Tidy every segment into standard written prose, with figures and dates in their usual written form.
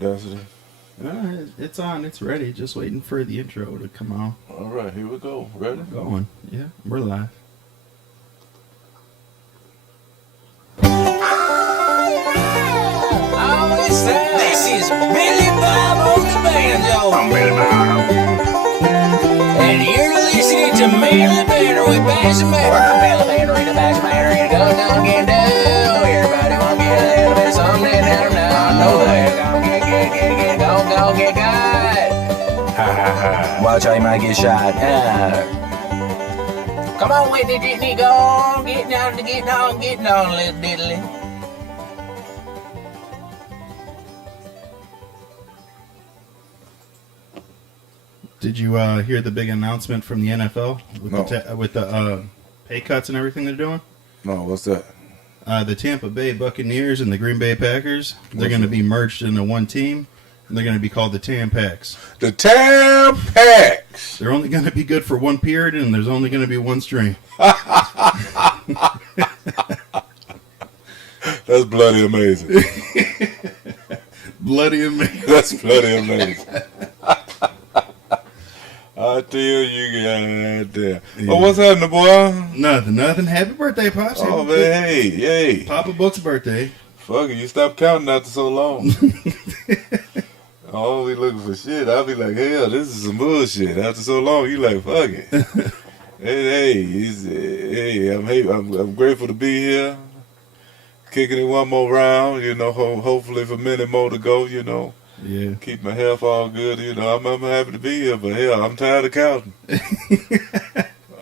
Audacity? It's on. It's ready. Just waiting for the intro to come on. All right, here we go. Ready? We're going. Yeah, we're live. This is Billy Bob on the banjo. I'm Billy Bob. And you're listening to Billy Banner with Bass and Banner. Welcome, Billy Banner with the Bass and Banner. You go down, get down. Everybody want to get a little bit of something down now. I know that. Go, get God. Ha ha ha. Watch how you might get shot. Come on, Whitney, Whitney, go on. Getting on, little diddly. Did you hear the big announcement from the NFL with No. the pay cuts and everything they're doing? No, what's that? The Tampa Bay Buccaneers and the Green Bay Packers, they're What's going to it? be merged into one team, and they're going to be called the Tampacks. The Tampacks. They're only going to be good for one period, and there's only going to be one stream. That's bloody amazing. Bloody amazing. That's bloody amazing. I tell you, goddamn. Yeah. Oh, what's happening, boy? Nothing. Happy birthday, Pops. Oh, man, hey. Papa Book's birthday. Fuck it, you stopped counting after so long. I'll be looking for shit. I'll be like, hell, this is some bullshit. After so long, you like, fuck it. I'm grateful to be here. Kicking it one more round, hopefully for many more to go, Yeah. Keep my health all good, I'm happy to be here, but hell, I'm tired of counting.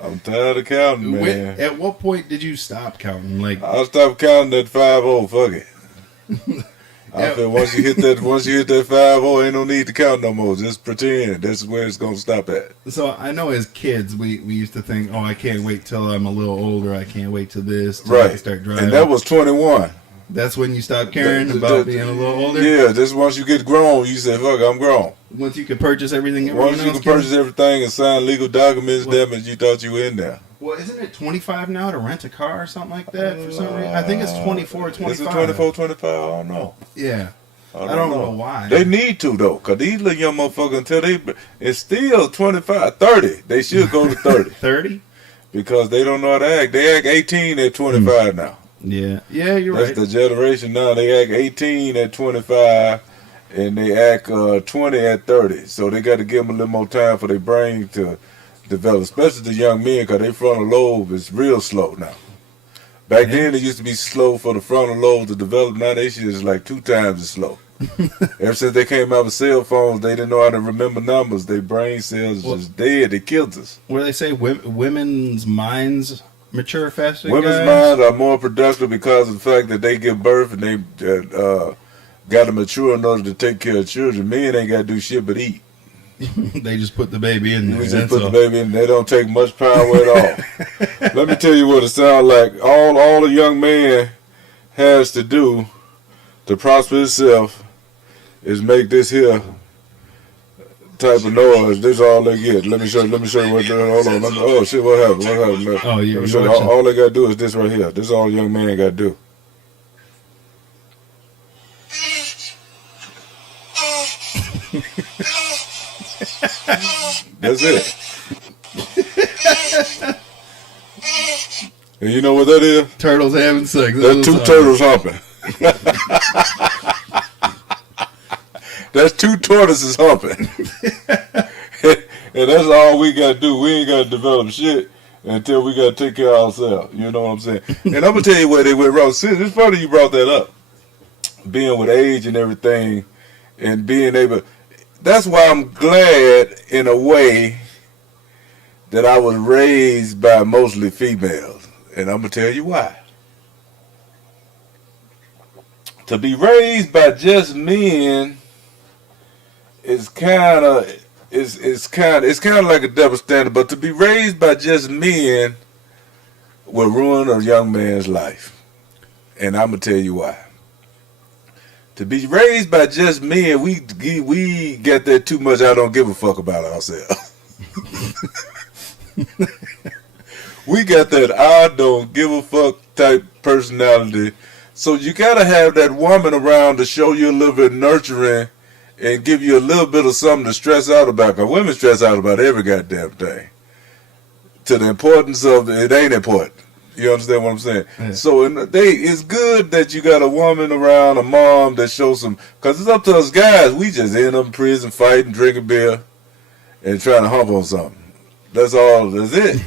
I'm tired of counting, man. At what point did you stop counting? Like, I'll stop counting at 5-0, fuck it. I feel once you hit that 5-0, ain't no need to count no more. Just pretend that's where it's gonna stop at. so I know as kids we used to think, oh, I can't wait till I'm a little older. I can't wait till this till I can start driving. And that was 21. That's when you stop caring about being a little older. Yeah, just once you get grown, you say, "Fuck, I'm grown." Once you can purchase everything. Everyone Once you else can purchase everything and sign legal documents, damn it, you thought you were in there. Well, isn't it 25 now to rent a car or something like that? For some reason, I think it's 24 or 25. Is it 24, 25? I don't know. Yeah. I don't know why. They need to, though, because these little young motherfuckers, it's still 25, 30. They should go to 30. 30? Because they don't know how to act. They act 18 at 25 now. Yeah. Yeah, you're That's right. the generation now. They act 18 at 25, and they act 20 at 30. So they got to give them a little more time for their brain to develop, especially the young men, because their frontal lobe is real slow now. Back then, it used to be slow for the frontal lobe to develop. Now they shit is like 2 times as slow. Ever since they came out with cell phones, they didn't know how to remember numbers. Their brain cells just dead. They killed us. Where they say women's minds mature faster. Women's guys? minds are more productive because of the fact that they give birth and they got to mature in order to take care of children. Men ain't got to do shit but eat. They just put the baby in there. We just That's put all. the baby in. They don't take much power at all. Let me tell you what it sounds like. All a young man has to do to prosper himself is make this here type of noise. This is all they get. Let me show you what. Hold on. Oh shit! What happened? Oh, Let me show you. All they gotta do is this right here. This is all a young man gotta do. That's it. And you know what that is? Turtles having sex. That's 2 turtles humping. That's 2 tortoises humping. And that's all we got to do. We ain't got to develop shit until we got to take care of ourselves. You know what I'm saying? And I'm going to tell you where they went wrong. Since it's funny you brought that up. Being with age and everything and being able. That's why I'm glad in a way that I was raised by mostly females. And I'm going to tell you why. To be raised by just men is kind of like a double standard, but to be raised by just men will ruin a young man's life. And I'm going to tell you why. To be raised by just men, we get that too much I don't give a fuck about ourselves. We got that I don't give a fuck type personality. So you got to have that woman around to show you a little bit nurturing and give you a little bit of something to stress out about. Because women stress out about every goddamn thing. To the importance of it ain't important. You understand what I'm saying? Yeah. So it's good that you got a woman around, a mom that shows some. Because it's up to us guys. We just end up in prison fighting, drinking beer, and trying to hump on something. That's all. That's it.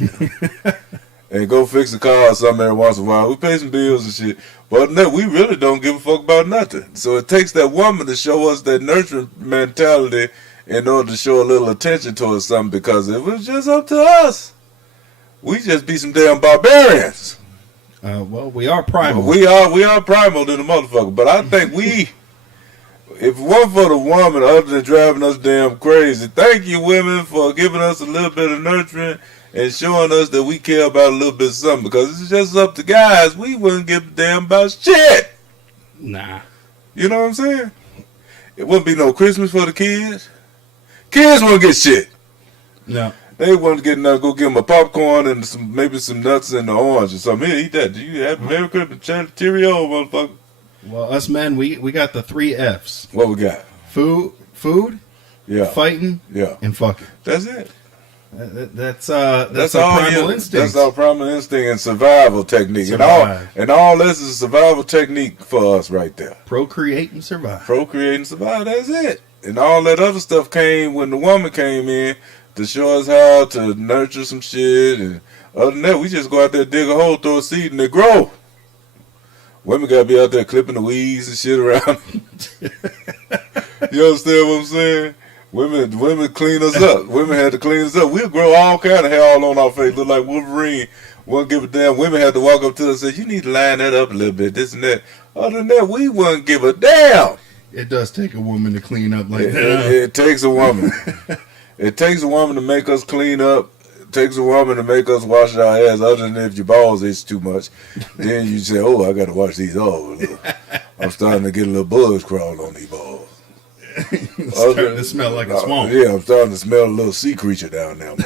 And go fix the car or something every once in a while. We pay some bills and shit. But no, we really don't give a fuck about nothing. So it takes that woman to show us that nurturing mentality in order to show a little attention towards something. Because if it was just up to us, we just be some damn barbarians. Well, we are primal. We are primal than the motherfucker. But I think if it weren't for the woman, other than driving us damn crazy, thank you, women, for giving us a little bit of nurturing and showing us that we care about a little bit of something. Because it's just up to guys. We wouldn't give a damn about shit. Nah. You know what I'm saying? It wouldn't be no Christmas for the kids. Kids won't get shit. No. They want to get go give them a popcorn and maybe some nuts and the orange or something. Here, eat that. Do you have Merry Christmas, Cheerio, motherfucker? Well, us men, we got the 3 F's. What we got? Food, Yeah. fighting, Yeah. and fucking. That's it. That's our primal instinct. That's our primal instinct and survival technique. Survive. And all this is a survival technique for us right there. Procreate and survive. Procreate and survive. That's it. And all that other stuff came when the woman came in to show us how to nurture some shit. And other than that, we just go out there, dig a hole, throw a seed, and they grow. Women got to be out there clipping the weeds and shit around. You understand what I'm saying? Women clean us up. Women had to clean us up. We'll grow all kind of hair all on our face, look like Wolverine. Won't give a damn. Women had to walk up to us and say, you need to line that up a little bit, this and that. Other than that, we wouldn't give a damn. It does take a woman to clean up like that. It takes a woman. It takes a woman to make us clean up. It takes a woman to make us wash our hands. Other than if your balls itch too much, then you say, "Oh, I got to wash these off. I'm starting to get a little bugs crawling on these balls. It's starting to smell like a swamp. Yeah, I'm starting to smell a little sea creature down there.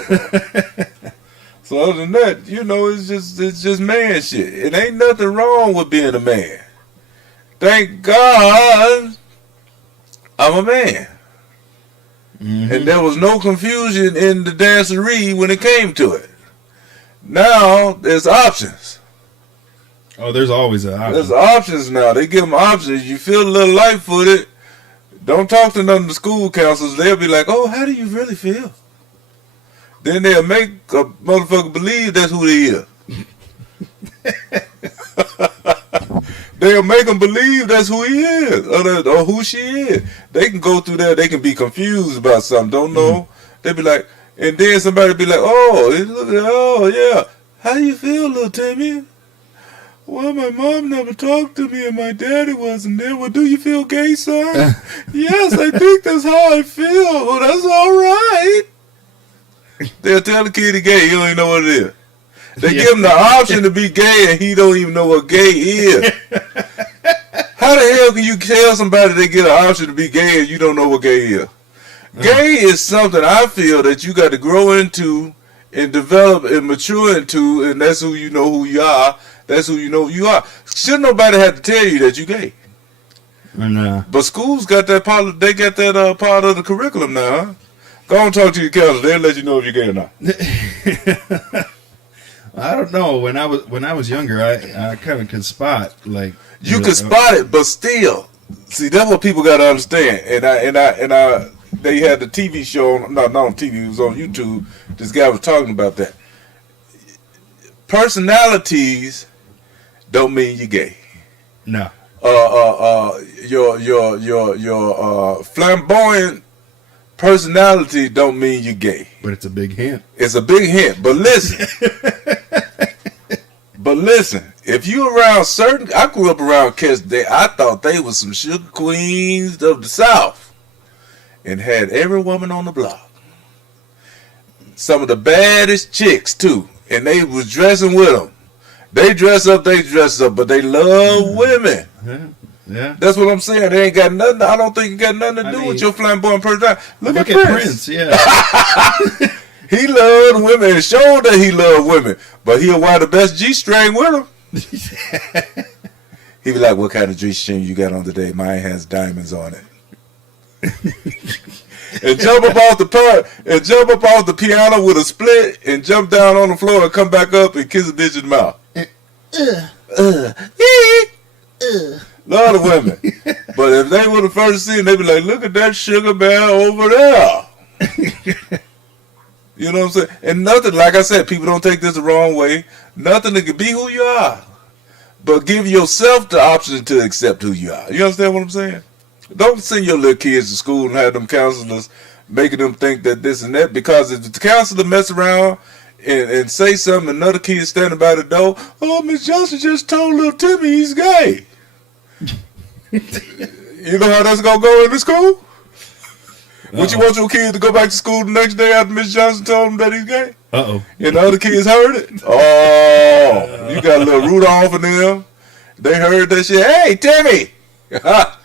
So other than that, it's just man shit. It ain't nothing wrong with being a man. Thank God, I'm a man." Mm-hmm. And there was no confusion in the dancery when it came to it. Now, there's options. Oh, there's always an option. There's options now. They give them options. You feel a little light-footed. Don't talk to none of the school counselors. They'll be like, oh, how do you really feel? Then they'll make a motherfucker believe that's who they is. They'll make them believe that's who he is or who she is. They can go through there. They can be confused about something. Don't know. They be like, and then somebody be like, oh, yeah. How you feel, little Timmy? Well, my mom never talked to me and my daddy wasn't there. Well, do you feel gay, son? Yes, I think that's how I feel. Well, that's all right. They'll tell the kid he gay. He don't even know what it is. They give him the option to be gay, and he don't even know what gay is. How the hell can you tell somebody they get an option to be gay and you don't know what gay is? Gay is something I feel that you got to grow into and develop and mature into, and that's who you know who you are. That's who you know you are. Shouldn't nobody have to tell you that you gay. But schools got that part. They got that part of the curriculum now. Huh? Go and talk to your counselor. They'll let you know if you're gay or not. I don't know. When I was younger, I kind of could spot like you could spot it, but still, see that's what people got to understand. And they had the TV show, not on TV, it was on YouTube. This guy was talking about that. Personalities don't mean you're gay. No. Your flamboyant personality don't mean you're gay. But it's a big hint. It's a big hint. But listen. If you around I grew up around cats that I thought they was some sugar queens of the South and had every woman on the block. Some of the baddest chicks too. And they was dressing with them. They dress up, but they love women. Yeah. That's what I'm saying. They ain't got nothing. I don't think it got nothing to do with your flamboyant personality. Look at Prince. Yeah. He loved women and showed that he loved women. But he'll wear the best G-string with him. He be like, what kind of G-string you got on today? Mine has diamonds on it. and jump up off the piano with a split and jump down on the floor and come back up and kiss a bitch in the mouth. Lot of women. But if they were the first to see it, they'd be like, look at that sugar bear over there. You know what I'm saying? And nothing, like I said, people don't take this the wrong way. Nothing that can be who you are. But give yourself the option to accept who you are. You understand what I'm saying? Don't send your little kids to school and have them counselors making them think that this and that. Because if the counselor mess around and say something, another kid standing by the door, oh, Miss Johnson just told little Timmy he's gay. You know how that's going to go in the school? Would you want your kid to go back to school the next day after Miss Johnson told him that he's gay? Uh-oh. And the other kids heard it? Oh, you got a little Rudolph in them. They heard that shit. Hey, Timmy. I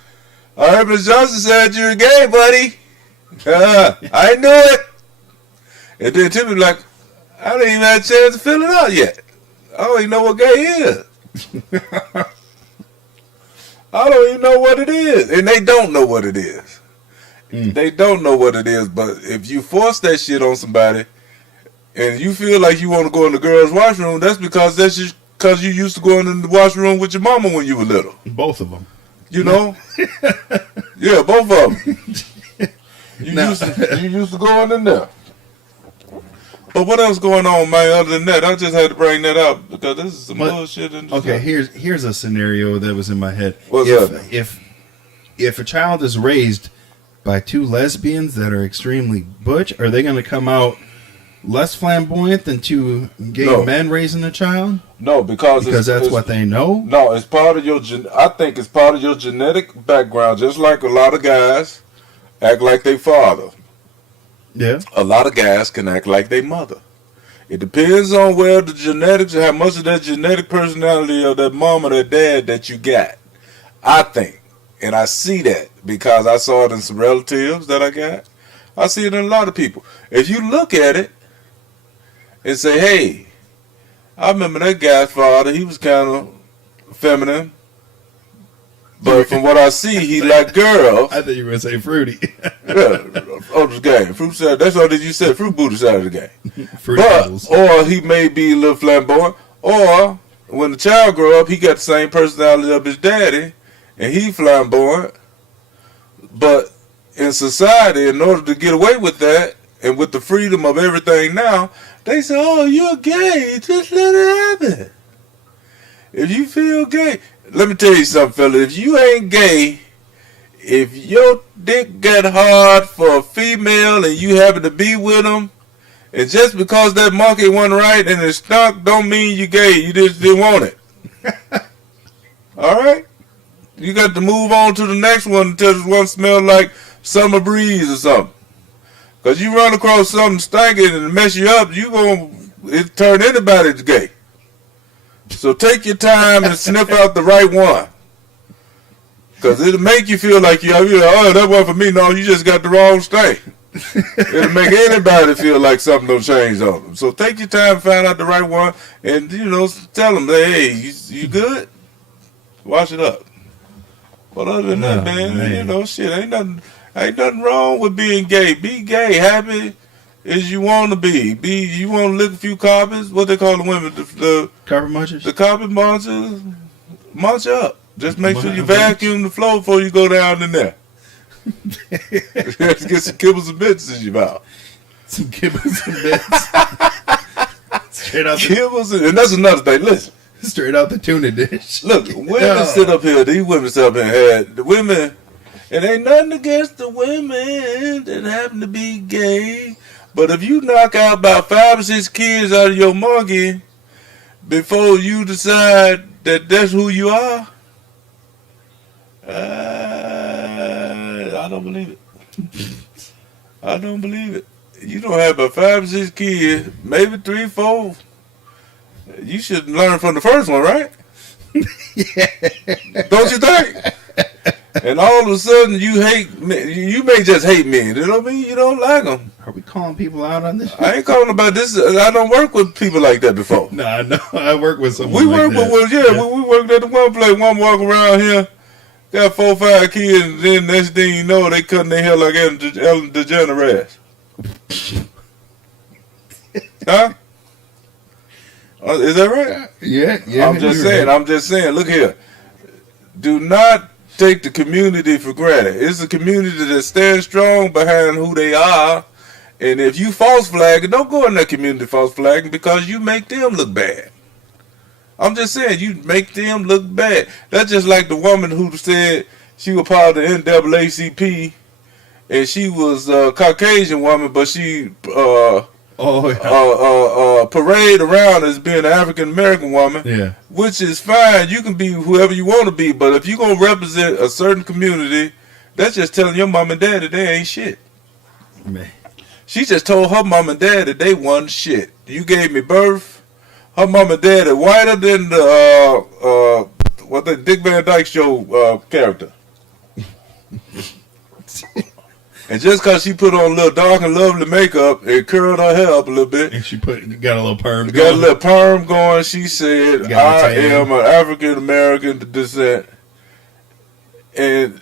heard Miss Johnson said you're gay, buddy. I knew it. And then Timmy was like, I didn't even have a chance to fill it out yet. I don't even know what gay is. I don't even know what it is. And they don't know what it is. They don't know what it is. But if you force that shit on somebody and you feel like you want to go in the girls' washroom, that's because you used to going in the washroom with your mama when you were little. Both of them. You know? Yeah, both of them. You used to going in there. But what else going on, man, other than that? I just had to bring that up because this is some bullshit. Okay, here's a scenario that was in my head. What's up? If a child is raised by two lesbians that are extremely butch, are they going to come out less flamboyant than two gay men raising a child? No, because that's what they know? No, it's part of your I think it's part of your genetic background, just like a lot of guys act like their father. Yeah. A lot of guys can act like their mother. It depends on where the genetics, how much of that genetic personality of that mom or that dad that you got. I think. And I see that because I saw it in some relatives that I got. I see it in a lot of people. If you look at it and say, hey, I remember that guy's father, he was kind of feminine. But from what I see, he liked girls. I thought you were going to say fruity. Yeah, on the game. Fruit salad. That's all that you said. Fruit booty side of the game. Fruity bubbles. Or he may be a little flamboyant. Or when the child grow up, he got the same personality of his daddy, and he flamboyant. But in society, in order to get away with that, and with the freedom of everything now, they say, oh, you're gay. Just let it happen. If you feel gay, let me tell you something, fella. If you ain't gay, if your dick got hard for a female and you happen to be with them, and just because that monkey wasn't right and it stunk, don't mean you gay. You just didn't want it. All right? You got to move on to the next one until this one smells like summer breeze or something. Because you run across something stinking and mess you up, it turn anybody to gay. So take your time and sniff out the right one. Because it'll make you feel like you're like, oh, that wasn't for me. No, you just got the wrong stink. It'll make anybody feel like something don't change on them. So take your time and find out the right one. And, tell them, hey, you good? Wash it up. But other than that, man, shit, ain't nothing wrong with being gay. Be gay, happy as you want to be. You want to lick a few carpets? What they call the women? The carpet munchers? The carpet munchers. Munch up. Just make sure you vacuum the floor before you go down in there. Get some kibbles and bits in your mouth. Some kibbles and bits. Straight out kibbles and that's another thing. Listen. Straight out the tuna dish. Look, women sit up here. These women sit up here and had the women. And ain't nothing against the women that happen to be gay. But if you knock out about 5 or 6 kids out of your monkey before you decide that that's who you are, I don't believe it. I don't believe it. You don't have about 5 or 6 kids, maybe 3, 4. You should learn from the first one, right? Yeah. Don't you think? And all of a sudden you hate men. You may just hate men. You know what I mean? You don't like them. Are we calling people out on this? I ain't calling about this. I don't work with people like that before. No, I work with someone we work at the one place. One walk around here Got 4 or 5 kids, and then next thing you know, they cutting their hair like Ellen DeGeneres. Huh? Is that right? Yeah. I'm just saying. Look here. Do not take the community for granted. It's a community that stands strong behind who they are. And if you false flagging, don't go in that community false flagging because you make them look bad. I'm just saying, you make them look bad. That's just like the woman who said she was part of the NAACP and she was a Caucasian woman, but she parade around as being an African American woman. Yeah. Which is fine. You can be whoever you want to be, but if you're going to represent a certain community, that's just telling your mom and dad that they ain't shit. Man. She just told her mom and dad that they wasn't shit. You gave me birth. Her mom and dad are whiter than the Dick Van Dyke Show character. And just because she put on a little dark and lovely makeup and curled her hair up a little bit, and she got a little perm going. Got a little perm going. She said, "I am an African American descent." And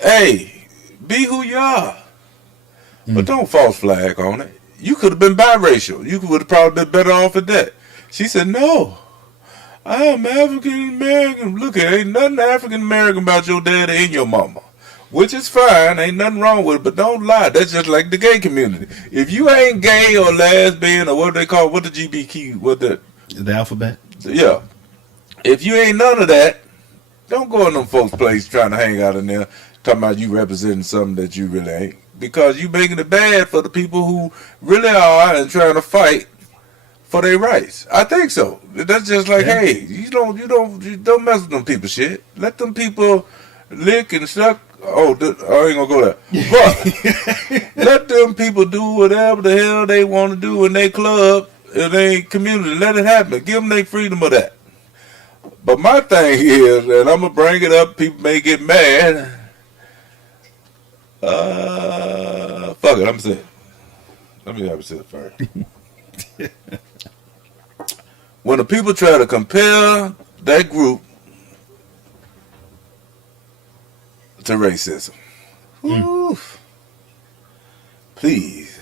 hey, be who you are, but don't false flag on it. You could have been biracial. You would have probably been better off at that. She said, "No, I am African American. Look, ain't nothing African American about your daddy and your mama, which is fine. Ain't nothing wrong with it. But don't lie. That's just like the gay community. If you ain't gay or lesbian or what they call what the GBQ, the alphabet. Yeah. If you ain't none of that, don't go in them folks' place trying to hang out in there talking about you representing something that you really ain't, because you making it bad for the people who really are and trying to fight for their rights. I think so. That's just like, hey, you don't mess with them people shit. Let them people lick and suck. Oh, I ain't gonna go there. But let them people do whatever the hell they want to do in their club, in their community. Let it happen. Give them their freedom of that. But my thing is, and I'm gonna bring it up, people may get mad. Fuck it, I'm saying. Let me have it said first. When the people try to compare that group to racism, please,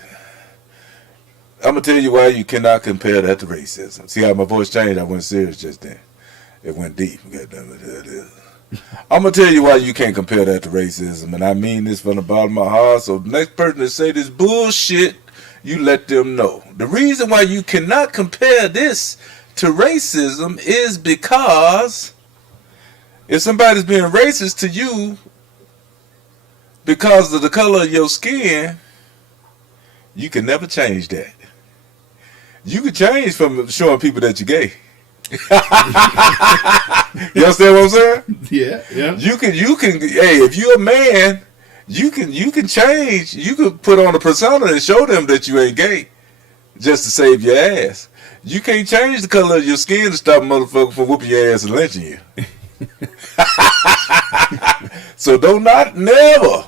I'm gonna tell you why you cannot compare that to racism. See how my voice changed? I went serious just then. It went deep. I'm gonna tell you why you can't compare that to racism, and I mean this from the bottom of my heart. So the next person that say this bullshit, you let them know. The reason why you cannot compare this to racism is because if somebody's being racist to you because of the color of your skin, you can never change that. You can change from showing people that you're gay. You understand what I'm saying? Yeah. You can. Hey, if you're a man, you can change. You can put on a persona and show them that you ain't gay, just to save your ass. You can't change the color of your skin to stop a motherfucker from whooping your ass and lynching you. So never.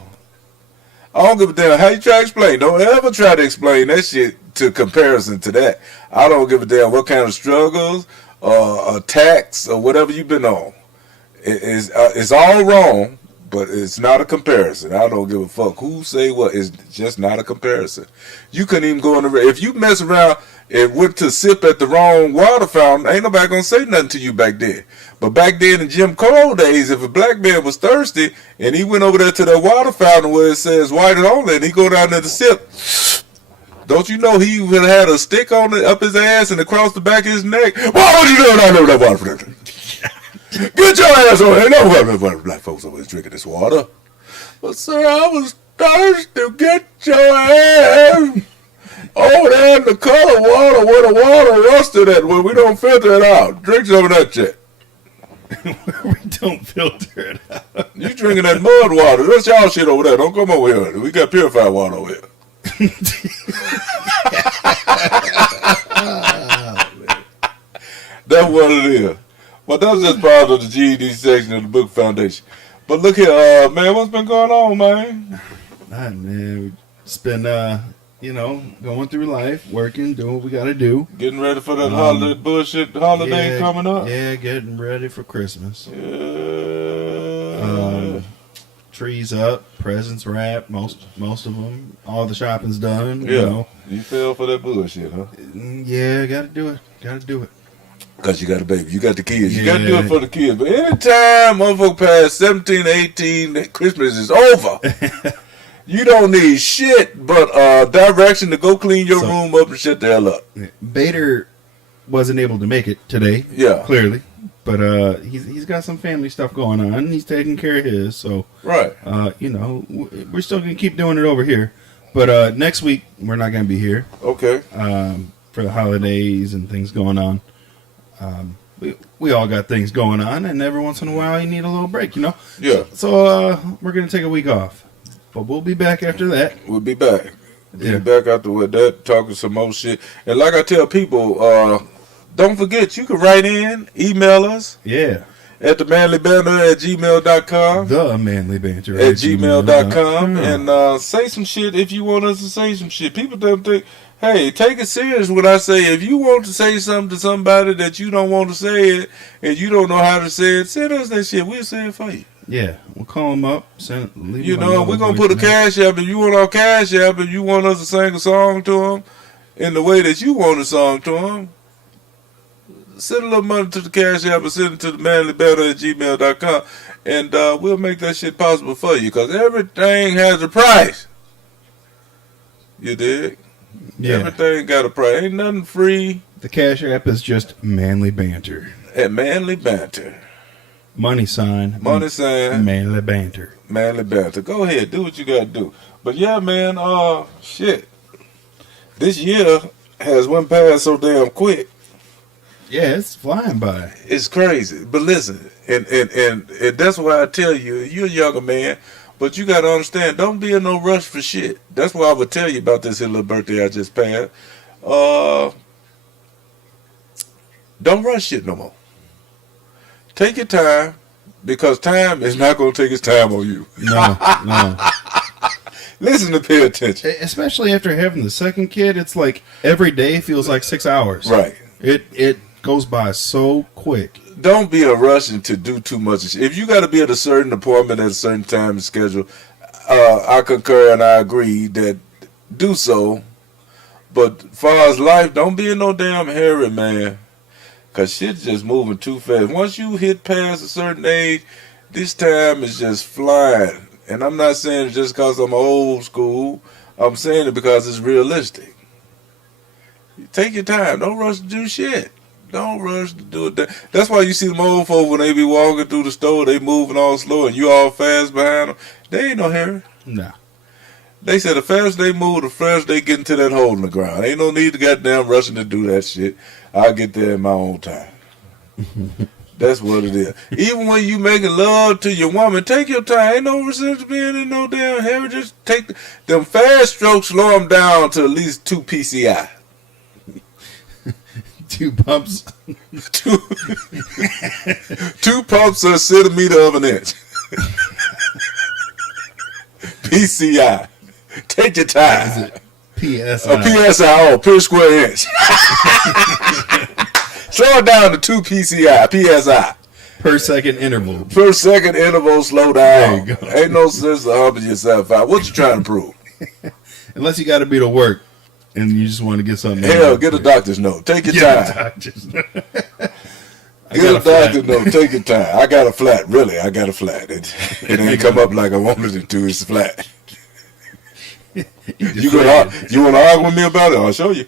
I don't give a damn how you try to explain. Don't ever try to explain that shit to comparison to that. I don't give a damn what kind of struggles or attacks or whatever you've been on. It's all wrong, but it's not a comparison. I don't give a fuck who say what. It's just not a comparison. You couldn't even go in the... If you mess around and went to sip at the wrong water fountain, ain't nobody gonna say nothing to you back then. But back then in Jim Crow days, if a black man was thirsty and he went over there to that water fountain where it says white only, and he go down there to sip, don't you know he would have had a stick on it up his ass and across the back of his neck? Why would you doing down there with that water fountain? Get your ass over here. No black folks always drinking this water. But sir, I was thirsty. Get your ass over there in the color water where the water rusted at, where we don't filter it out. Drink some of that shit. We don't filter it out. You drinking that mud water. That's y'all shit over there. Don't come over here. We got purified water over here. That's what it is. But that's just part of the GED section of the Book Foundation. But look here, man, what's been going on, man? Man, we just been, going through life, working, doing what we got to do. Getting ready for that holiday coming up? Yeah, getting ready for Christmas. Yeah. trees up, presents wrapped, most of them. All the shopping's done. Yeah. You know. You fell for that bullshit, huh? Yeah, gotta do it. Gotta do it. Because you got a baby. You got the kids. You got to Yeah. do it for the kids. But anytime motherfucker past 17, 18, that Christmas is over. You don't need shit but direction to go clean your room up and shut the hell up. Bader wasn't able to make it today. Yeah. Clearly. But he's got some family stuff going on. He's taking care of his. So, Right. you know, we're still going to keep doing it over here. But next week, we're not going to be here Okay. for the holidays and things going on. We all got things going on, and every once in a while, you need a little break, you know? Yeah. So we're going to take a week off. But we'll be back after that. We'll be back. Yeah. Be back after with that, talking some more shit. And like I tell people, don't forget, you can write in, email us Yeah. at themanlybanner@gmail.com. The Manly Banter At gmail.com. And say some shit if you want us to say some shit. People don't think, hey, take it serious when I say, if you want to say something to somebody that you don't want to say it, and you don't know how to say it, send us that shit. We'll say it for you. Yeah, we'll call them up. Leave You them know, a we're going to put a voicemail. cash app. If you want our cash app, if you want us to sing a song to them in the way that you want a song to them, send a little money to the cash app and send it to the manlybanner@gmail.com. And we'll make that shit possible for you, because everything has a price. You dig? Yeah. Everything got a price. Ain't nothing free The Cash App is just Manly Banter. at Manly Banter. Money sign. Money sign. Manly Banter. Manly Banter. Go ahead, do what you gotta do. But yeah, man, shit. This year has went past so damn quick. Yeah, it's flying by. It's crazy. But listen, and that's why I tell you, you're a younger man, but you gotta understand, don't be in no rush for shit. That's why I would tell you about this here little birthday I just passed. Don't rush shit no more. Take your time, because time is not gonna take its time on you. No. Listen to pay attention. Especially after having the second kid, it's like every day feels like 6 hours. Right. It goes by so quick. Don't be a rushing to do too much. If you got to be at a certain appointment at a certain time and schedule, I concur and I agree that do so. But far as life, don't be in no damn hurry, man. Because shit's just moving too fast. Once you hit past a certain age, this time is just flying. And I'm not saying it just because I'm old school. I'm saying it because it's realistic. Take your time. Don't rush to do shit. Don't rush to do it. That's why you see them old folk when they be walking through the store, they moving all slow and you all fast behind them. They ain't no hurry. Nah. They said the faster they move, the faster they get into that hole in the ground. Ain't no need to goddamn rushing to do that shit. I'll get there in my own time. That's what it is. Even when you making love to your woman, take your time. Ain't no resistance being in no damn hurry. Just take them fast strokes, slow them down to at least 2 PCI. 2 pumps. two pumps a centimeter of an inch. PCI. Take your time. PSI. A PSI, per square inch. Slow it down to 2 PCI, PSI. Per second interval. Per second interval, slow down. There you go. Ain't no sense of humping yourself out. What you trying to prove? Unless you got to be to work and you just want to get something. Hell, get a doctor's note. Take your time. Get a doctor's note. Take your time. I got a flat. Really, I got a flat. It ain't come up like I wanted it to. It's flat. You want to argue with me about it? I'll show you.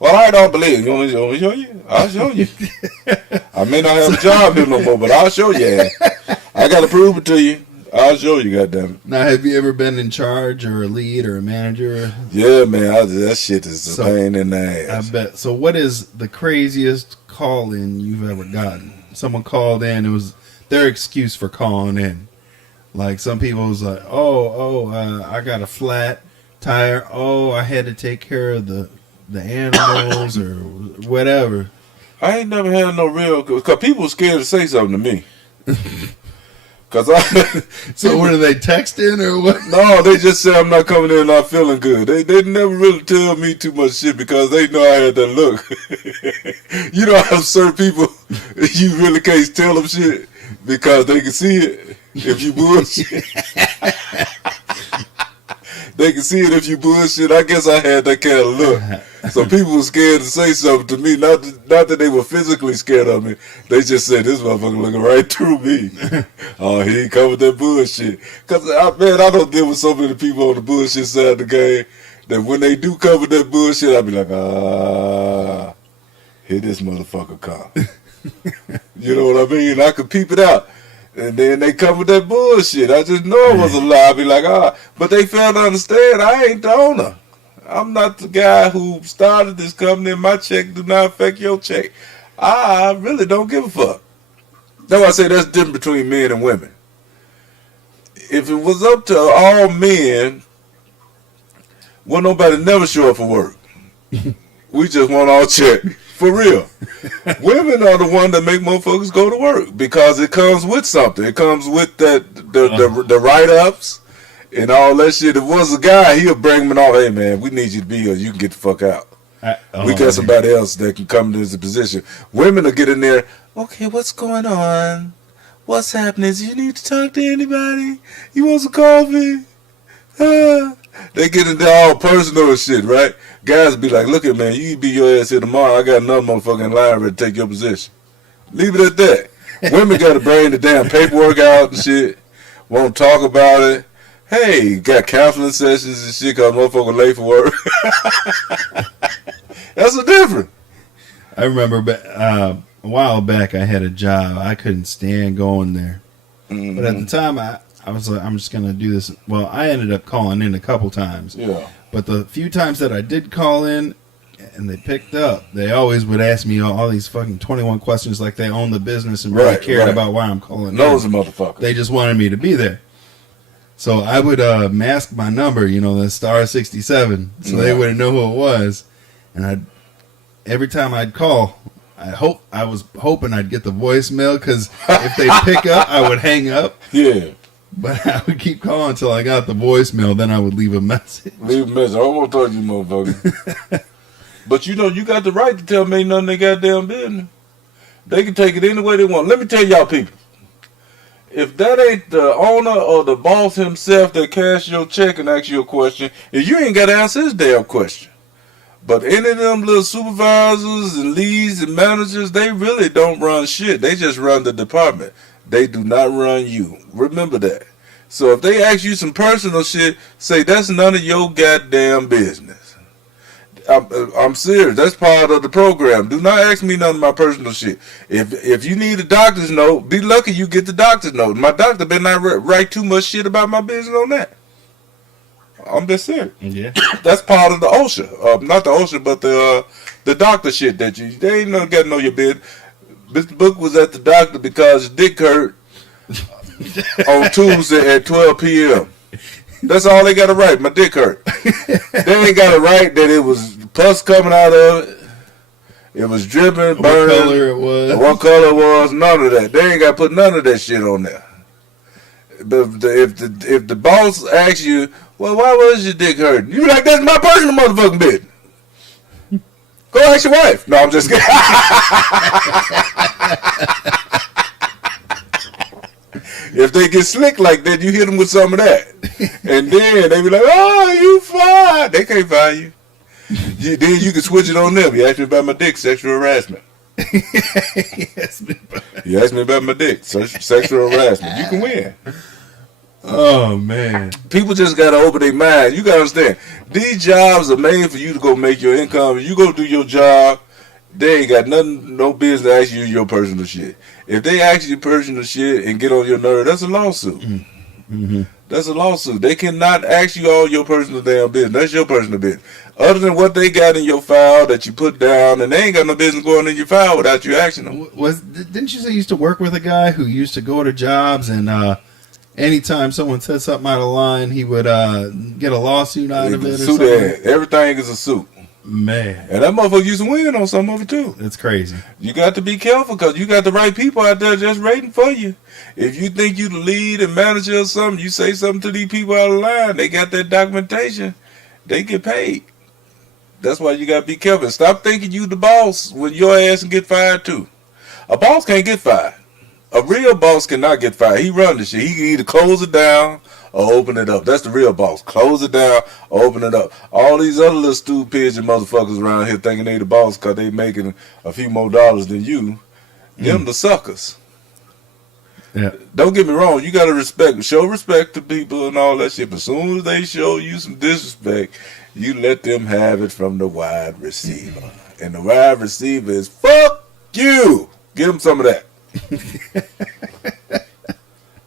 Well, I don't believe. You want me to show you? I'll show you. I may not have a job here no more, but I'll show you. I got to prove it to you. I'll show you, goddammit. Now, have you ever been in charge or a lead or a manager? Yeah, man. That shit is a pain in the ass. I bet. So what is the craziest call-in you've ever gotten? Someone called in. It was their excuse for calling in. Like some people was like, I got a flat tire. Oh, I had to take care of the animals or whatever. I ain't never had no real, because people scared to say something to me. Cause I So what are they texting or what? no, they just say I'm not coming in not feeling good. They never really tell me too much shit because they know I had that look. You know how certain people you really can't tell them shit because they can see it if you bullshit. They can see it if you bullshit. I guess I had that kind of look. So people were scared to say something to me. Not that they were physically scared of me. They just said, this motherfucker looking right through me. Oh, he ain't covered that bullshit. Because, man, I don't deal with so many people on the bullshit side of the game that when they do cover that bullshit, I be like, here this motherfucker come. You know what I mean? I could peep it out. And then they covered that bullshit. I just know it was a lie. I be like, but they failed to understand I ain't the owner. I'm not the guy who started this company. My check do not affect your check. I really don't give a fuck. That's why I say that's different between men and women. If it was up to all men, wouldn't nobody never show up for work. We just want our check. For real. Women are the one that make motherfuckers go to work because it comes with something. It comes with the write-ups and all that shit. If it was a guy, he'll bring them all. Hey, man, we need you to be here. You can get the fuck out. We got somebody else that can come into this position. Women will get in there. Okay, what's going on? What's happening? Do you need to talk to anybody? You want some coffee? They get into all personal shit, right? Guys be like, look at man, you be your ass here tomorrow. I got another motherfucker in line ready to take your position. Leave it at that. Women got to bring the damn paperwork out and shit. Won't talk about it. Hey, got counseling sessions and shit because motherfucker late for work. That's the difference. I remember a while back I had a job. I couldn't stand going there. Mm-hmm. But at the time, I was like, I'm just going to do this. Well, I ended up calling in a couple times. Yeah. But the few times that I did call in and they picked up, they always would ask me all these fucking 21 questions like they own the business and really cared about why I'm calling Those in. Motherfuckers. They just wanted me to be there. So I would mask my number, the star 67, so they wouldn't know who it was. And every time I'd call, I was hoping I'd get the voicemail because if they pick up, I would hang up. Yeah. But I would keep calling until I got the voicemail. Then I would leave a message. Leave a message. I won't talk to you, motherfucker. But you got the right to tell me nothing they goddamn business. They can take it any way they want. Let me tell y'all people. If that ain't the owner or the boss himself that cash your check and asks you a question, if you ain't got to answer his damn question. But any of them little supervisors and leads and managers, they really don't run shit. They just run the department. They do not run you. Remember that. So if they ask you some personal shit, say that's none of your goddamn business. I'm serious. That's part of the program. Do not ask me none of my personal shit. If you need a doctor's note, be lucky you get the doctor's note. My doctor better not write too much shit about my business on that. I'm just serious. Yeah. That's part of the OSHA. Not the OSHA, but the doctor shit that they ain't got to know your business. Mr. Book was at the doctor because his dick hurt on Tuesday at 12 p.m. That's all they got to write. My dick hurt. They ain't got to write that it was pus coming out of it. It was dripping, burning. What color it was. What color it was. None of that. They ain't got to put none of that shit on there. If the boss asks you, well, why was your dick hurting? You be like, that's my personal motherfucking business. Go ask your wife. No, I'm just kidding. If they get slick like that, you hit them with some of that. And then they be like, oh, you fine. They can't fire you. Then you can switch it on them. You asked me about my dick, sexual harassment. You asked me about my dick, sexual harassment. You can win. Oh, man. People just got to open their mind. You got to understand. These jobs are made for you to go make your income. If you go do your job, they ain't got nothing, no business to ask you your personal shit. If they ask you personal shit and get on your nerve, that's a lawsuit. Mm-hmm. That's a lawsuit. They cannot ask you all your personal damn business. That's your personal business. Other than what they got in your file that you put down, and they ain't got no business going in your file without you asking them. Didn't you say you used to work with a guy who used to go to jobs and anytime someone said something out of line, he would get a lawsuit out of it? Suit ass. Everything is a suit. Man, And that motherfucker used to win on some of it too. that's crazy. You got to be careful because you got the right people out there just waiting for you. If you think you the lead and manager or something, you say something to these people out of line, they got that documentation, they get paid. That's why you got to be careful. Stop thinking you the boss when your ass can get fired too. A boss can't get fired. A real boss cannot get fired. He run the shit. He can either close it down or open it up. That's the real boss. Close it down or open it up. All these other little stupid pigeon motherfuckers around here thinking they the boss because they making a few more dollars than you. Them the suckers. Yeah. Don't get me wrong. You got to show respect to people and all that shit. But as soon as they show you some disrespect, you let them have it from the wide receiver. And the wide receiver is, fuck you. Give them some of that.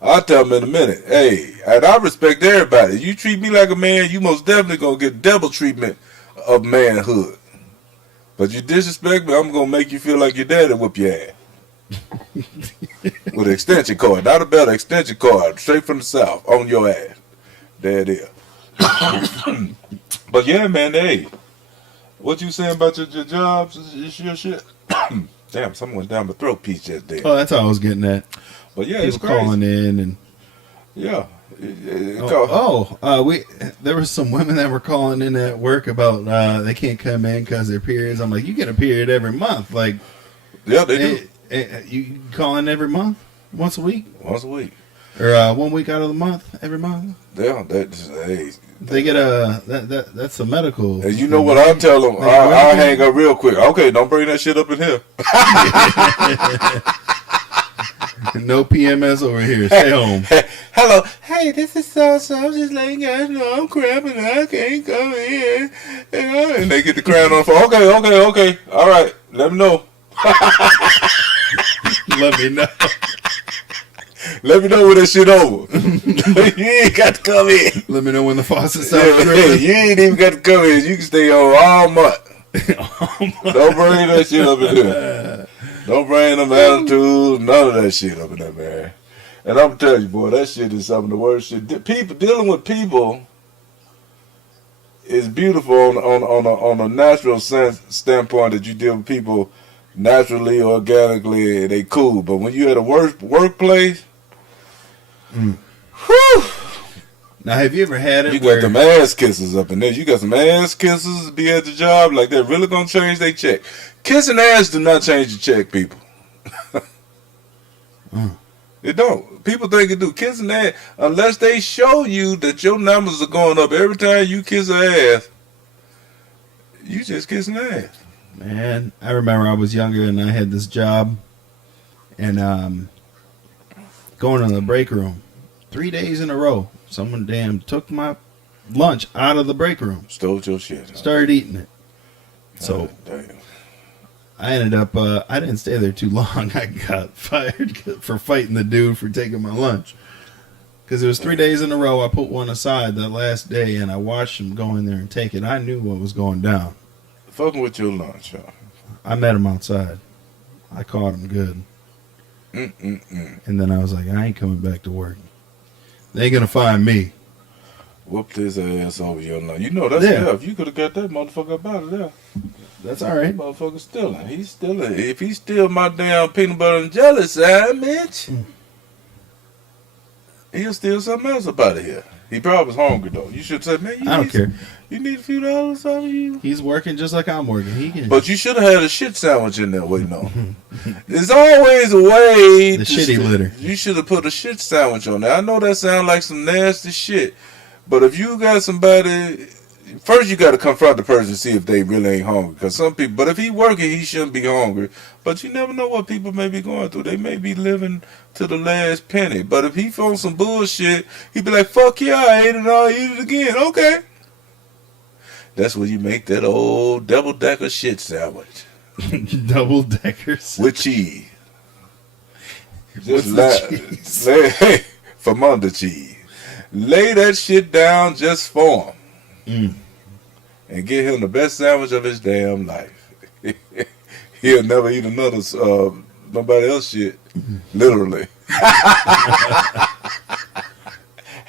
I'll tell them in a minute. Hey, and I respect everybody. You treat me like a man, you most definitely gonna get double treatment of manhood. But you disrespect me, I'm gonna make you feel like your daddy whoop your ass. With an extension cord, not a belt, extension cord, straight from the south, on your ass. There it is. But yeah, man, hey, what you saying about your jobs? Is your shit? Damn, someone went down my throat piece just there. Oh, that's all I was getting at. But yeah, People it's crazy. calling in and Yeah. there were some women that were calling in at work about they can't come in because their periods. I'm like, you get a period every month. Like, Yeah, they do. you call in every month, once a week, Once a week. or 1 week out of the month, every month. Yeah, They get that's a medical. and you know what I tell them? I'll hang up real quick. Okay, don't bring that shit up in here. No PMS over here. Stay home. Hello. Hey, this is so-so. I'm just letting you guys know I'm cramping and I can't come in. And they get the crown on the phone. Okay. All right. Let me know. Let me know. Let me know when that shit over. You ain't got to come in. Let me know when the faucet stops Yeah, dripping. you ain't even got to come in. You can stay on all month. Don't bring that shit up in here. Don't bring them attitudes, none of that shit up in there, man. And I'm telling you, boy, that shit is some of the worst shit. People dealing with people is beautiful on a natural sense standpoint that you deal with people naturally, organically, they cool. But when you at a workplace, whew, Now, have you ever had it you where got them ass kisses up in there. You got some ass kisses to be at the job like they're really gonna change their check. Kissing ass do not change your check, people. It don't. People think it do. Kissing ass, unless they show you that your numbers are going up every time you kiss her ass, you just kissing ass. Man, I remember I was younger and I had this job, and going to the break room 3 days in a row. Someone damn took my lunch out of the break room, Stole your shit. Huh? started eating it. So Damn. I ended up, I didn't stay there too long. I got fired for fighting the dude for taking my lunch. Because it was 3 days in a row. I put one aside that last day and I watched him go in there and take it. I knew what was going down. Fucking with your lunch, huh? I met him outside. I caught him good. And then I was like, I ain't coming back to work. They ain't gonna find me. Whooped his ass over your lunch. You know that's Yeah. tough. You could have got that motherfucker up out of there. That's all right. That motherfucker stealing. He's stealing. If he steal my damn peanut butter and jelly sandwich, he'll steal something else up out of here. He probably was hungry though. You should say, man, I don't care. You need a few dollars out of you. He's working just like I'm working. He can. But you should have had a shit sandwich in there waiting on. There's always a way. The shitty litter. You should have put a shit sandwich on there. I know that sounds like some nasty shit, but if you got somebody, first you got to confront the person and see if they really ain't hungry. Because some people, but if he working, he shouldn't be hungry. But you never know what people may be going through. They may be living to the last penny. But if he found some bullshit, he'd be like, "Fuck yeah, I ate it. I'll eat it again." Okay. That's when you make that old double-decker shit sandwich Double deckers. with cheese. What's the cheese? Lay from under cheese. Lay that shit down just for him. And get him the best sandwich of his damn life. He'll never eat another nobody else shit. Literally.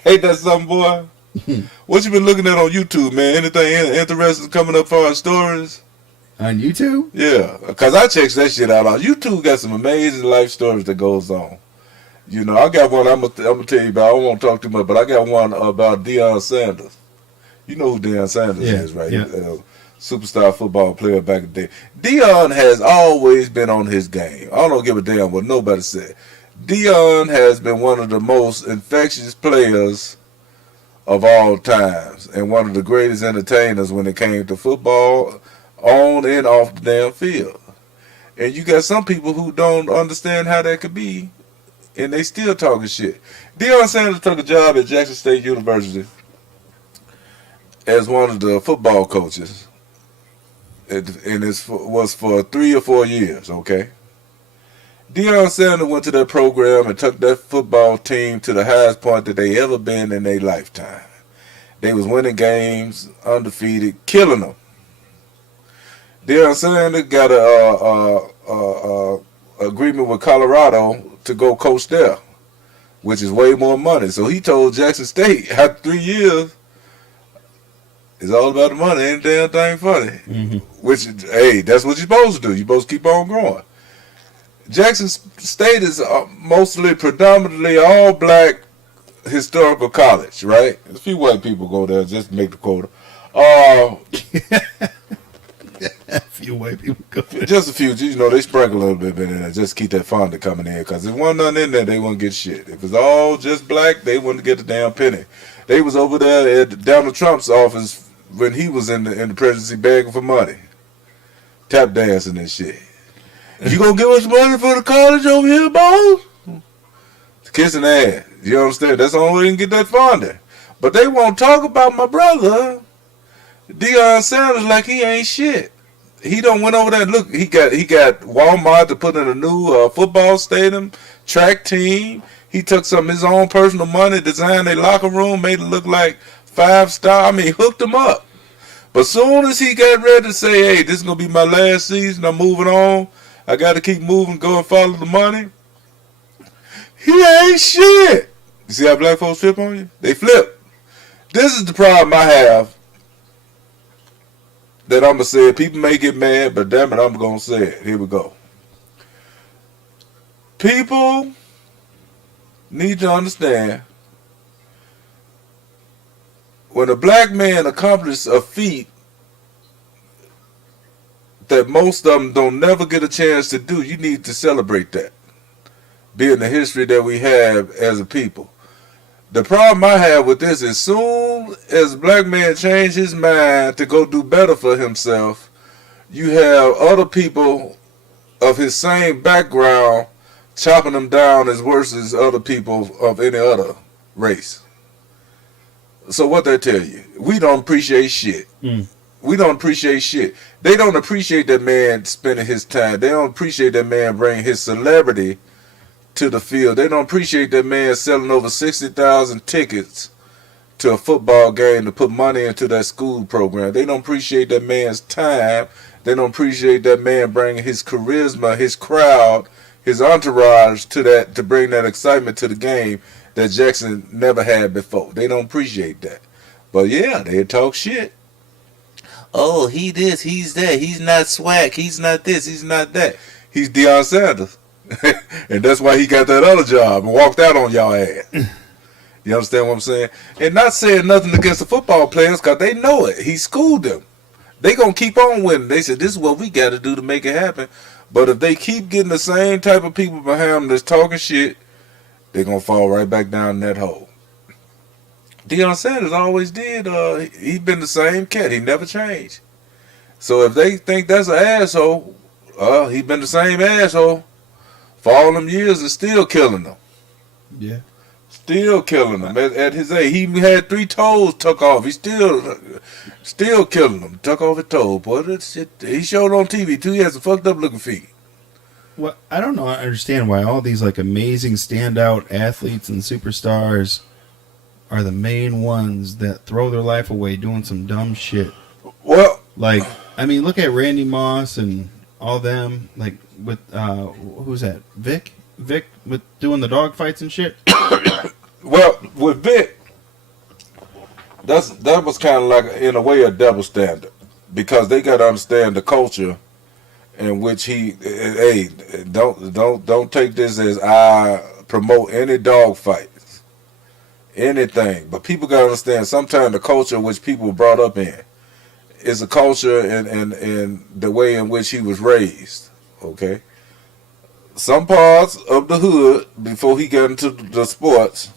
Ain't that something, boy? What you been looking at on YouTube, man? Anything interesting coming up for our stories? On YouTube? Yeah, because I checks that shit out. YouTube got some amazing life stories that goes on. You know, I got one I'm gonna tell you about. I don't want to talk too much, but I got one about Deion Sanders. You know who Deion Sanders is, right? Yeah. Superstar football player back in the day. Deion has always been on his game. I don't give a damn what nobody said. Deion has been one of the most infectious players of all times and one of the greatest entertainers when it came to football on and off the damn field. And you got some people who don't understand how that could be, and they still talking shit. Deion Sanders took a job at Jackson State University as one of the football coaches, and it was for 3 or 4 years, okay? Deion Sanders went to that program and took that football team to the highest point that they ever been in their lifetime. They was winning games, undefeated, killing them. Deion Sanders got a agreement with Colorado to go coach there, which is way more money. So he told Jackson State, after 3 years, it's all about the money. Ain't a damn thing funny. Mm-hmm. Which, hey, that's what you're supposed to do. You're supposed to keep on growing. Jackson State is mostly, predominantly all black historical college, right? A few white people go there just to make the quota. A few white people go there. Just a few, you know, they sprinkle a little bit in there just to keep that fund coming in. Because if one nothing in there, they wouldn't get shit. If it's all just black, they wouldn't get the damn penny. They was over there at Donald Trump's office when he was in the presidency begging for money, tap dancing and shit. You gonna give us money for the college over here, boss? Kissing ass. You understand? That's the only way you can get that funding. But they won't talk about my brother, Deion Sanders, like he ain't shit. He done went over there and look, he got Walmart to put in a new football stadium, track team. He took some of his own personal money, designed a locker room, made it look like 5-star. I mean, hooked him up. But soon as he got ready to say, hey, this is going to be my last season, I'm moving on, I got to keep moving, go and follow the money, he ain't shit. You see how black folks flip on you? They flip. This is the problem I have that I'm going to say it. People may get mad, but damn it, I'm going to say it. Here we go. People need to understand, when a black man accomplishes a feat that most of them don't never get a chance to do, you need to celebrate that, being the history that we have as a people. The problem I have with this is, as soon as a black man change his mind to go do better for himself, you have other people of his same background chopping them down as worse as other people of any other race. So what they tell you? We don't appreciate shit. We don't appreciate shit. They don't appreciate that man spending his time. They don't appreciate that man bringing his celebrity to the field. They don't appreciate that man selling over 60,000 tickets to a football game to put money into that school program. They don't appreciate that man's time. They don't appreciate that man bringing his charisma, his crowd, his entourage to bring that excitement to the game that Jackson never had before. They don't appreciate that. But yeah, they talk shit. Oh, he this, he's that, he's not swag, he's not this, he's not that. He's Deion Sanders. And that's why he got that other job and walked out on y'all ass. You understand what I'm saying? And not saying nothing against the football players, because they know it. He schooled them. They going to keep on winning. They said, this is what we got to do to make it happen. But if they keep getting the same type of people behind them that's talking shit, they're going to fall right back down that hole. Deion Sanders always did. He been the same cat. He never changed. So if they think that's an asshole, he been the same asshole for all them years and still killing them. Yeah. Still killing them. At his age, he had 3 toes tuck off. He still killing them. Tuck off his toe. Boy, that shit, he showed on TV too. He has some fucked up looking feet. Well, I don't know. I understand why all these like amazing standout athletes and superstars are the main ones that throw their life away doing some dumb shit. Well, like, I mean, look at Randy Moss and all them. Like with who's that? Vic with doing the dog fights and shit. Well, with Vic, that was kind of like in a way a double standard, because they got to understand the culture in which hey, don't take this as I promote any dog fights, anything. But people got to understand sometimes the culture which people were brought up in is a culture and the way in which he was raised. Okay, some parts of the hood before he got into the sports,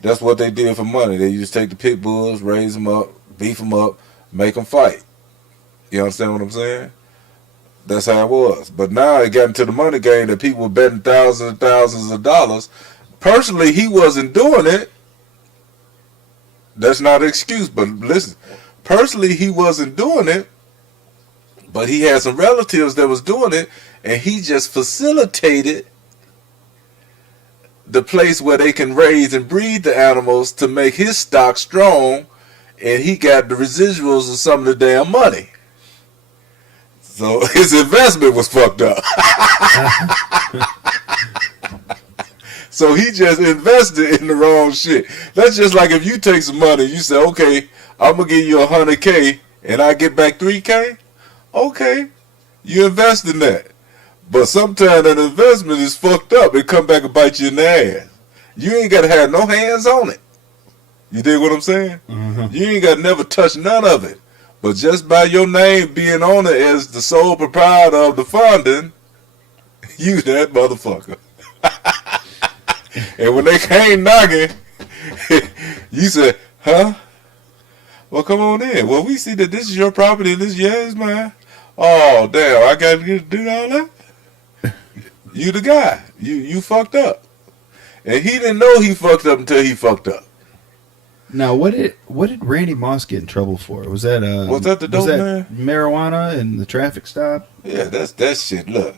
that's what they did for money. They used to take the pit bulls, raise them up, beef them up, make them fight. You understand what I'm saying? That's how it was. But now it got into the money game that people were betting thousands and thousands of dollars. Personally, he wasn't doing it. That's not an excuse. But listen, personally, he wasn't doing it. But he had some relatives that was doing it, and he just facilitated the place where they can raise and breed the animals to make his stock strong, and he got the residuals of some of the damn money. So his investment was fucked up. So he just invested in the wrong shit. That's just like if you take some money, you say, okay, I'm going to give you $100K and I get back $3K. Okay, you invest in that. But sometimes that investment is fucked up. It come back and bite you in the ass. You ain't got to have no hands on it. You dig what I'm saying? Mm-hmm. You ain't got to never touch none of it. But just by your name being on it as the sole proprietor of the funding, you that motherfucker. And when they came knocking, you said, huh? Well, come on in. Well, we see that this is your property and this is mine. Oh, damn, I got to do all that? You the guy. You fucked up. And he didn't know he fucked up until he fucked up. Now, what did Randy Moss get in trouble for? Was that the dope man? Marijuana and the traffic stop? Yeah, that's that shit. Look.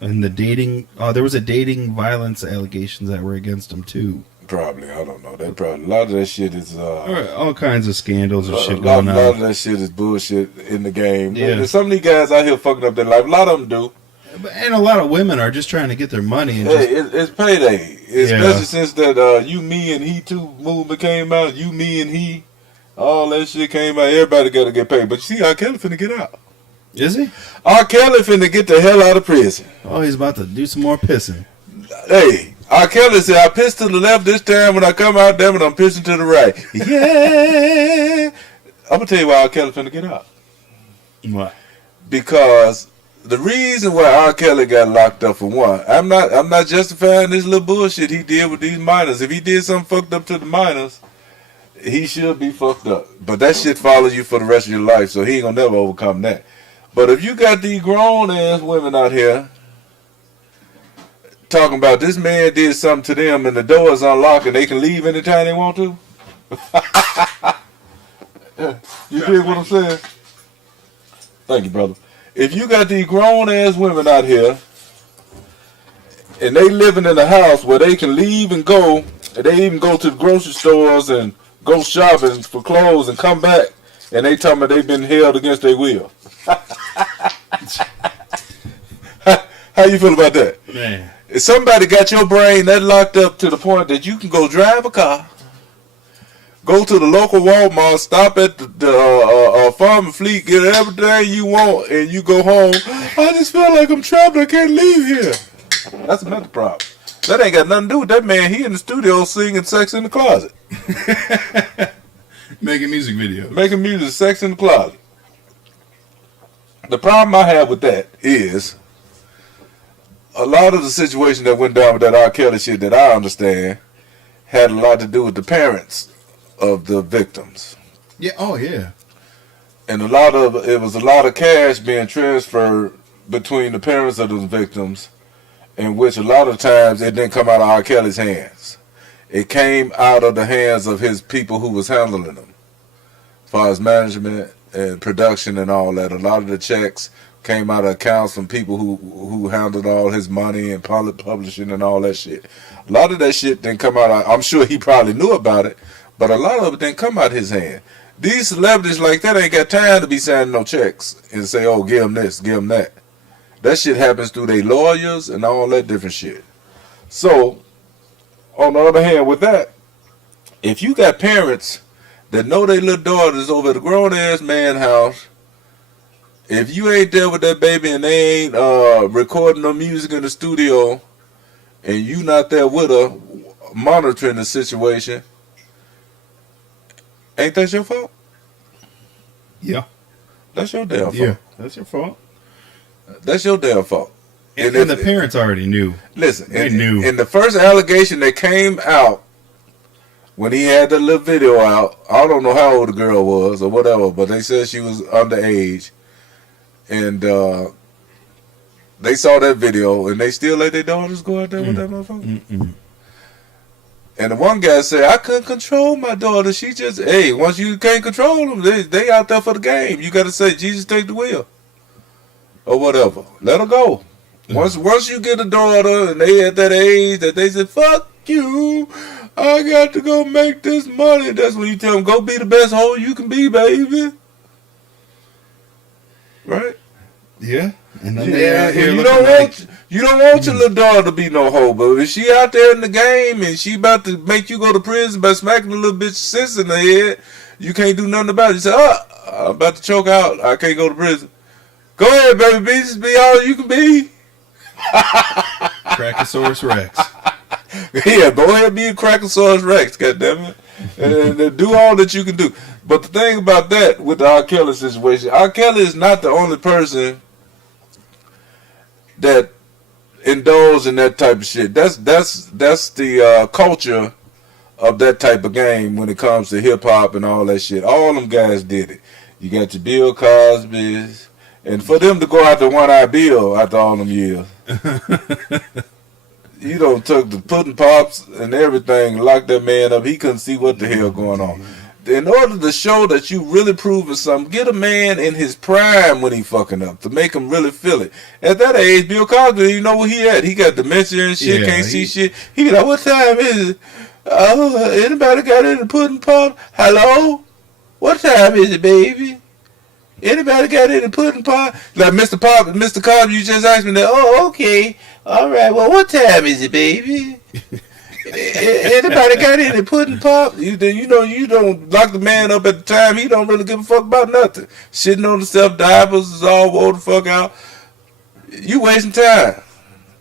And the dating. There was a dating violence allegations that were against him too. Probably, I don't know. That probably a lot of that shit is all kinds of scandals and shit going on. A lot of that shit is bullshit in the game. Yeah. Some of these guys out here fucking up their life. A lot of them do. And a lot of women are just trying to get their money. And it's payday. Especially since that You, Me, and He Too movement came out. You, Me, and He. All that shit came out. Everybody got to get paid. But you see, R. Kelly finna get out. Is he? R. Kelly finna get the hell out of prison. Oh, he's about to do some more pissing. Hey, R. Kelly said, I pissed to the left this time. When I come out, damn it, I'm pissing to the right. Yeah. I'm going to tell you why R. Kelly finna get out. Why? Because the reason why R. Kelly got locked up, for one, I'm not justifying this little bullshit he did with these minors. If he did something fucked up to the minors, he should be fucked up. But that shit follows you for the rest of your life, so he ain't gonna never overcome that. But if you got these grown ass women out here talking about this man did something to them and the door is unlocked and they can leave anytime they want to, you hear what I'm saying? Thank you, brother. If you got these grown ass women out here and they living in a house where they can leave and go, and they even go to the grocery stores and go shopping for clothes and come back, and they tell me they've been held against their will. How you feel about that? Man. If somebody got your brain that locked up to the point that you can go drive a car, go to the local Walmart, stop at the Farm and Fleet, get everything you want, and you go home, I just feel like I'm trapped, I can't leave here. That's another problem. That ain't got nothing to do with that man. He in the studio singing Sex in the Closet. Making music videos. Making music, Sex in the Closet. The problem I have with that is a lot of the situation that went down with that R. Kelly shit that I understand had a lot to do with the parents of the victims. Yeah, oh yeah. And it was a lot of cash being transferred between the parents of those victims, in which a lot of times it didn't come out of R. Kelly's hands. It came out of the hands of his people who was handling them, as far as management and production and all that. A lot of the checks came out of accounts from people who handled all his money and publishing and all that shit. A lot of that shit didn't come out. I'm sure he probably knew about it, but a lot of it didn't come out his hand. These celebrities like that ain't got time to be signing no checks and say, oh, give him this, give him that. That shit happens through their lawyers and all that different shit. So, on the other hand, with that, if you got parents that know their little daughters over at a grown ass man house. If you ain't there with that baby and they ain't recording no music in the studio, and you not there with her monitoring the situation, ain't that your fault? Yeah. That's your damn fault. Yeah. That's your fault. That's your damn fault. And if- the parents already knew. Listen, They knew. And the first allegation that came out when he had the little video out, I don't know how old the girl was or whatever, but they said she was underage. And they saw that video and they still let their daughters go out there with that motherfucker. Mm-mm. And the one guy said, I couldn't control my daughter. She just, hey, once you can't control them, they out there for the game. You got to say, Jesus, take the wheel. Or whatever. Let her go. Once you get a daughter and they at that age that they say, fuck you, I got to go make this money. That's when you tell them, go be the best hoe you can be, baby. Right? Yeah. And then Yeah, they and you don't want your little daughter to be no hoe, but if she out there in the game and she about to make you go to prison by smacking a little bitch sense in the head, you can't do nothing about it. You say, I'm about to choke out. I can't go to prison. Go ahead, baby. Just be all you can be. Crackosaurus Rex. Yeah, go ahead and be a Crackosaurus Rex, goddammit. And do all that you can do. But the thing about that with the R. Kelly situation, R. Kelly is not the only person that indulge in that type of shit. That's the culture of that type of game when it comes to hip hop and all that shit. All them guys did it. You got your Bill Cosby's, and for them to go out to One-Eye Bill after all them years, you know, took the pudding pops and everything, locked that man up. He couldn't see what the hell going on. In order to show that you really proving something, get a man in his prime when he fucking up to make him really feel it. At that age, Bill Cosby, you know where he at? He got dementia and shit, Yeah, can't see shit. He like, what time is it? Oh, anybody got any pudding pop? Hello? What time is it, baby? Anybody got any pudding pop? Like Mr. Cosby, you just asked me that. Oh, okay. All right. Well, what time is it, baby? Anybody got any pudding pop? You don't lock the man up at the time. He don't really give a fuck about nothing. Shitting on himself, diapers is all wore the fuck out. You wasting time.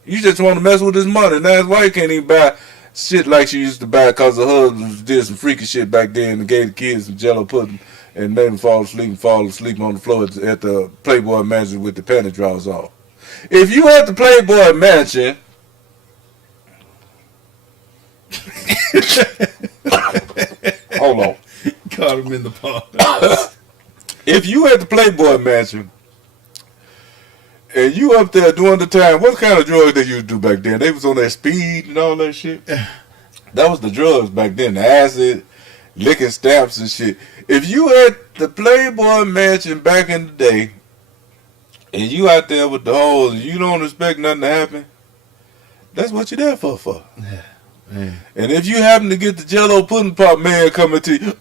You just want to mess with his money. Now his wife can't even buy shit like she used to buy because her husband did some freaky shit back then and gave the kids some Jello pudding and made them fall asleep on the floor at the Playboy Mansion with the panty drawers off. If you at the Playboy Mansion, hold on. Caught him in the paw. If you at the Playboy Mansion and you up there during the time, what kind of drugs they used to do back then? They was on that speed and all that shit. That was the drugs back then, the acid, licking stamps and shit. If you at the Playboy Mansion back in the day and you out there with the hoes and you don't expect nothing to happen, that's what you're there for. Man. And if you happen to get the Jello pudding pop man coming to you,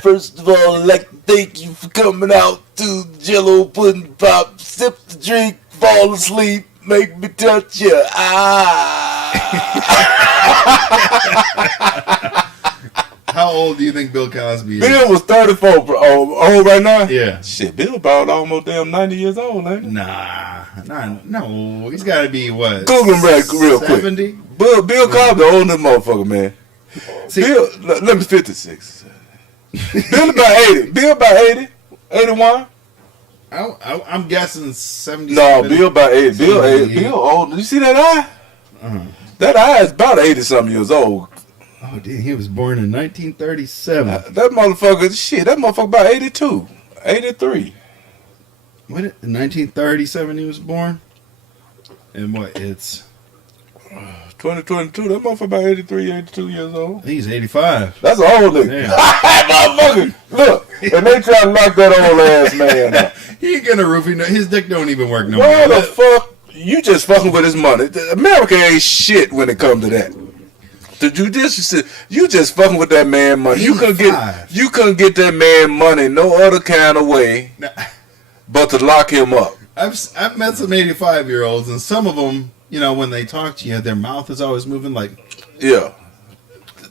first of all, I'd like to thank you for coming out to the Jello pudding pop, sip the drink, fall asleep, make me touch you. How old do you think Bill Cosby is? Bill was 34, old right now? Yeah. Shit, Bill about almost damn 90 years old, ain't he? No. He's got to be what? Google him real quick. 70? Bill Cosby, the oldest motherfucker, man. See, Bill, let me 56. Bill about 80. Bill about 80. 81. I'm guessing 70. No, Bill about 80. Bill 80. Bill old. You see that eye? Uh-huh. That eye is about 80-something years old. Oh, dude, he was born in 1937. That motherfucker about 82. 83. What? In 1937 he was born? And what? It's 2022. That motherfucker about 83, 82 years old. he's 85. That's an old nigga. Yeah. Motherfucker. Look, and they try to knock that old ass man out. He ain't gonna roof. His dick don't even work no Why more. the fuck? You just fucking with his money. America ain't shit when it comes to that. The judicial, you just fucking with that man money. You couldn't get that man money no other kind of way but to lock him up. I've met some 85-year-olds, and some of them, you know, when they talk to you, their mouth is always moving like. Yeah.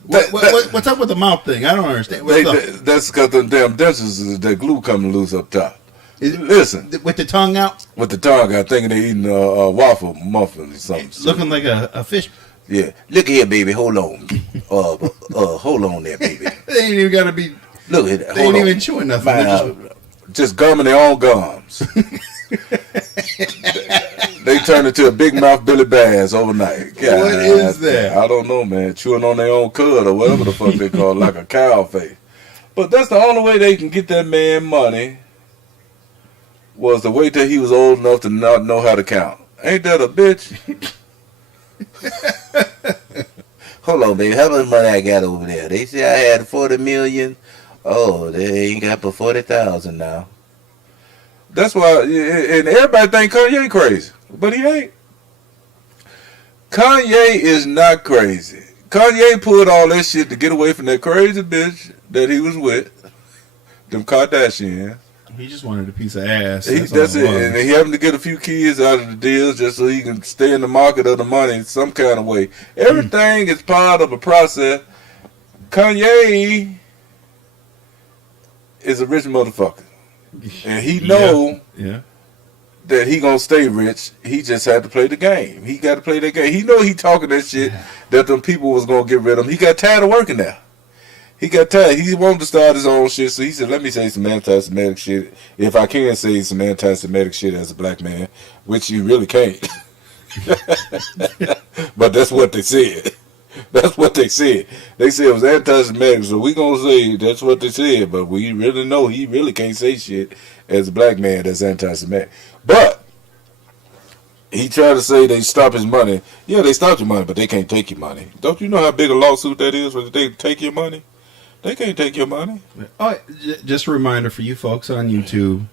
What's up with the mouth thing? I don't understand. What's up? That's because the damn dentures, that glue coming loose up top. Is- Listen, With the tongue out, with the tongue out, thinking they eating a waffle muffin or something. looking like a fish. Yeah. Look here, baby. Hold on. Hold on there, baby. They ain't even got to be. Look at that. They ain't even chewing nothing. They're Just gumming their own gums. They turn into a big mouth Billy Bass overnight. God, What is that? I don't know, man. Chewing on their own cud or whatever the fuck they call it, like a cow face. But that's the only way they can get that man money, was to wait till he was old enough to not know how to count. Ain't that a bitch? Hold on, baby. How much money I got over there? They say I had 40 million. Oh, they ain't got but 40,000 now. That's why, and everybody think Kanye crazy, but he ain't. Kanye is not crazy. Kanye pulled all that shit to get away from that crazy bitch that he was with, them Kardashians. He just wanted a piece of ass. That's it. And he having to get a few kids out of the deals just so he can stay in the market of the money some kind of way. Everything is part of a process. Kanye is a rich motherfucker. And he know that he gonna stay rich. He just had to play the game. He got to play that game. He know he talking that shit that them people was gonna get rid of him. He got tired of working there. He got tired. He wanted to start his own shit, so he said, let me say some anti-Semitic shit. If I can say some anti-Semitic shit as a black man, which you really can't. But that's what they said. That's what they said. They said it was anti-Semitic, so we gonna say that's what they said, but we really know he really can't say shit as a black man that's anti-Semitic. But he tried to say they stop his money. Yeah, they stopped your money, but they can't take your money. Don't you know how big a lawsuit that is when they take your money? They can't take your money. Oh, just a reminder for you folks on YouTube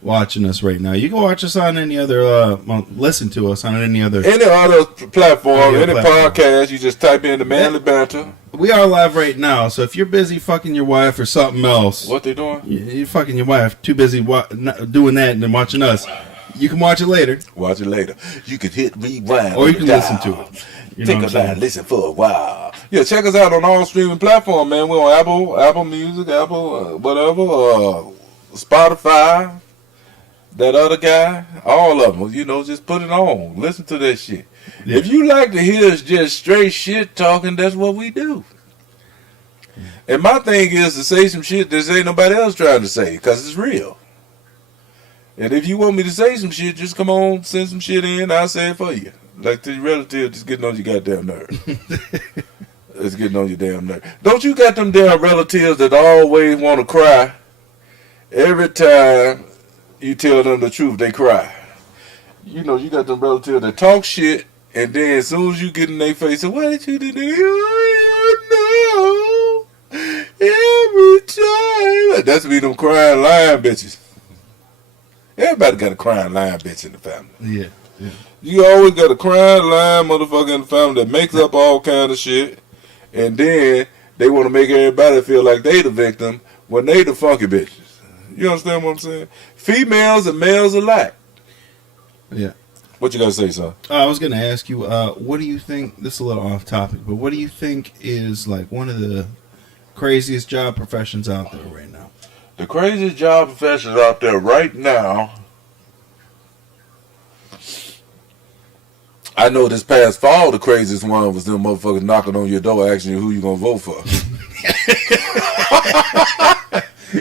watching us right now. You can watch us on any other, listen to us on any other platform, any platform. podcast. You just type in the Manly Banter. We are live right now, so if you're busy fucking your wife or something else, What they doing? you're fucking your wife, too busy doing that and then watching us, you can watch it later. Watch it later. You can hit rewind. Or you can dial. listen to it. You know Think what I'm about saying? it. Listen for a while. Yeah, check us out on all streaming platforms, man. We're on Apple Music, Apple, whatever, Spotify, that other guy, all of them. You know, just put it on. Listen to that shit. Yeah. If you like to hear us just straight shit talking, that's what we do. And my thing is to say some shit that ain't nobody else trying to say, because it's real. And if you want me to say some shit, just come on, send some shit in, I'll say it for you. Like the relative just getting on your goddamn nerve. It's getting on your damn nerve. Don't you got them damn relatives that always want to cry? Every time you tell them the truth, they cry. You know, you got them relatives that talk shit, and then as soon as you get in their face, say, why did you do that? Every time. That's me, them crying, lying bitches. Everybody got a crying, lying bitch in the family. Yeah. You always got a crying, lying motherfucker in the family that makes up all kind of shit, and then they want to make everybody feel like they the victim when they the funky bitches. You understand what I'm saying? Females and males alike. Yeah. What you got to say, son? I was going to ask you, what do you think, this is a little off topic, but what do you think is like one of the craziest job professions out there right now? The craziest job professions out there right now, I know this past fall the craziest one was them motherfuckers knocking on your door asking you who you gonna vote for.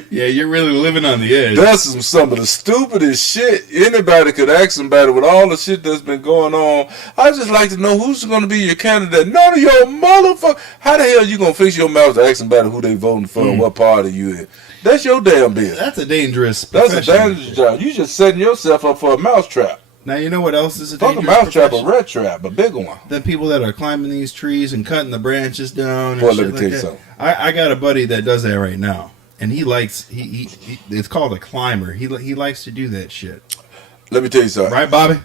Yeah, you're really living on the edge. That's some of the stupidest shit anybody could ask somebody with all the shit that's been going on. I just like to know who's going to be your candidate. None of your motherfucker. How the hell you going to fix your mouth to ask somebody who they voting for and what party you in? That's your damn business. That's a dangerous That's profession. a dangerous job. You just setting yourself up for a mousetrap. Now, you know what else is a Fuck a dangerous mousetrap, a profession? red trap, a big one. The people that are climbing these trees and cutting the branches down. And Boy, shit let me like tell you that. something. I got a buddy that does that right now, and he likes he it's called a climber. He likes to do that shit. Let me tell you something. Right, Bobby?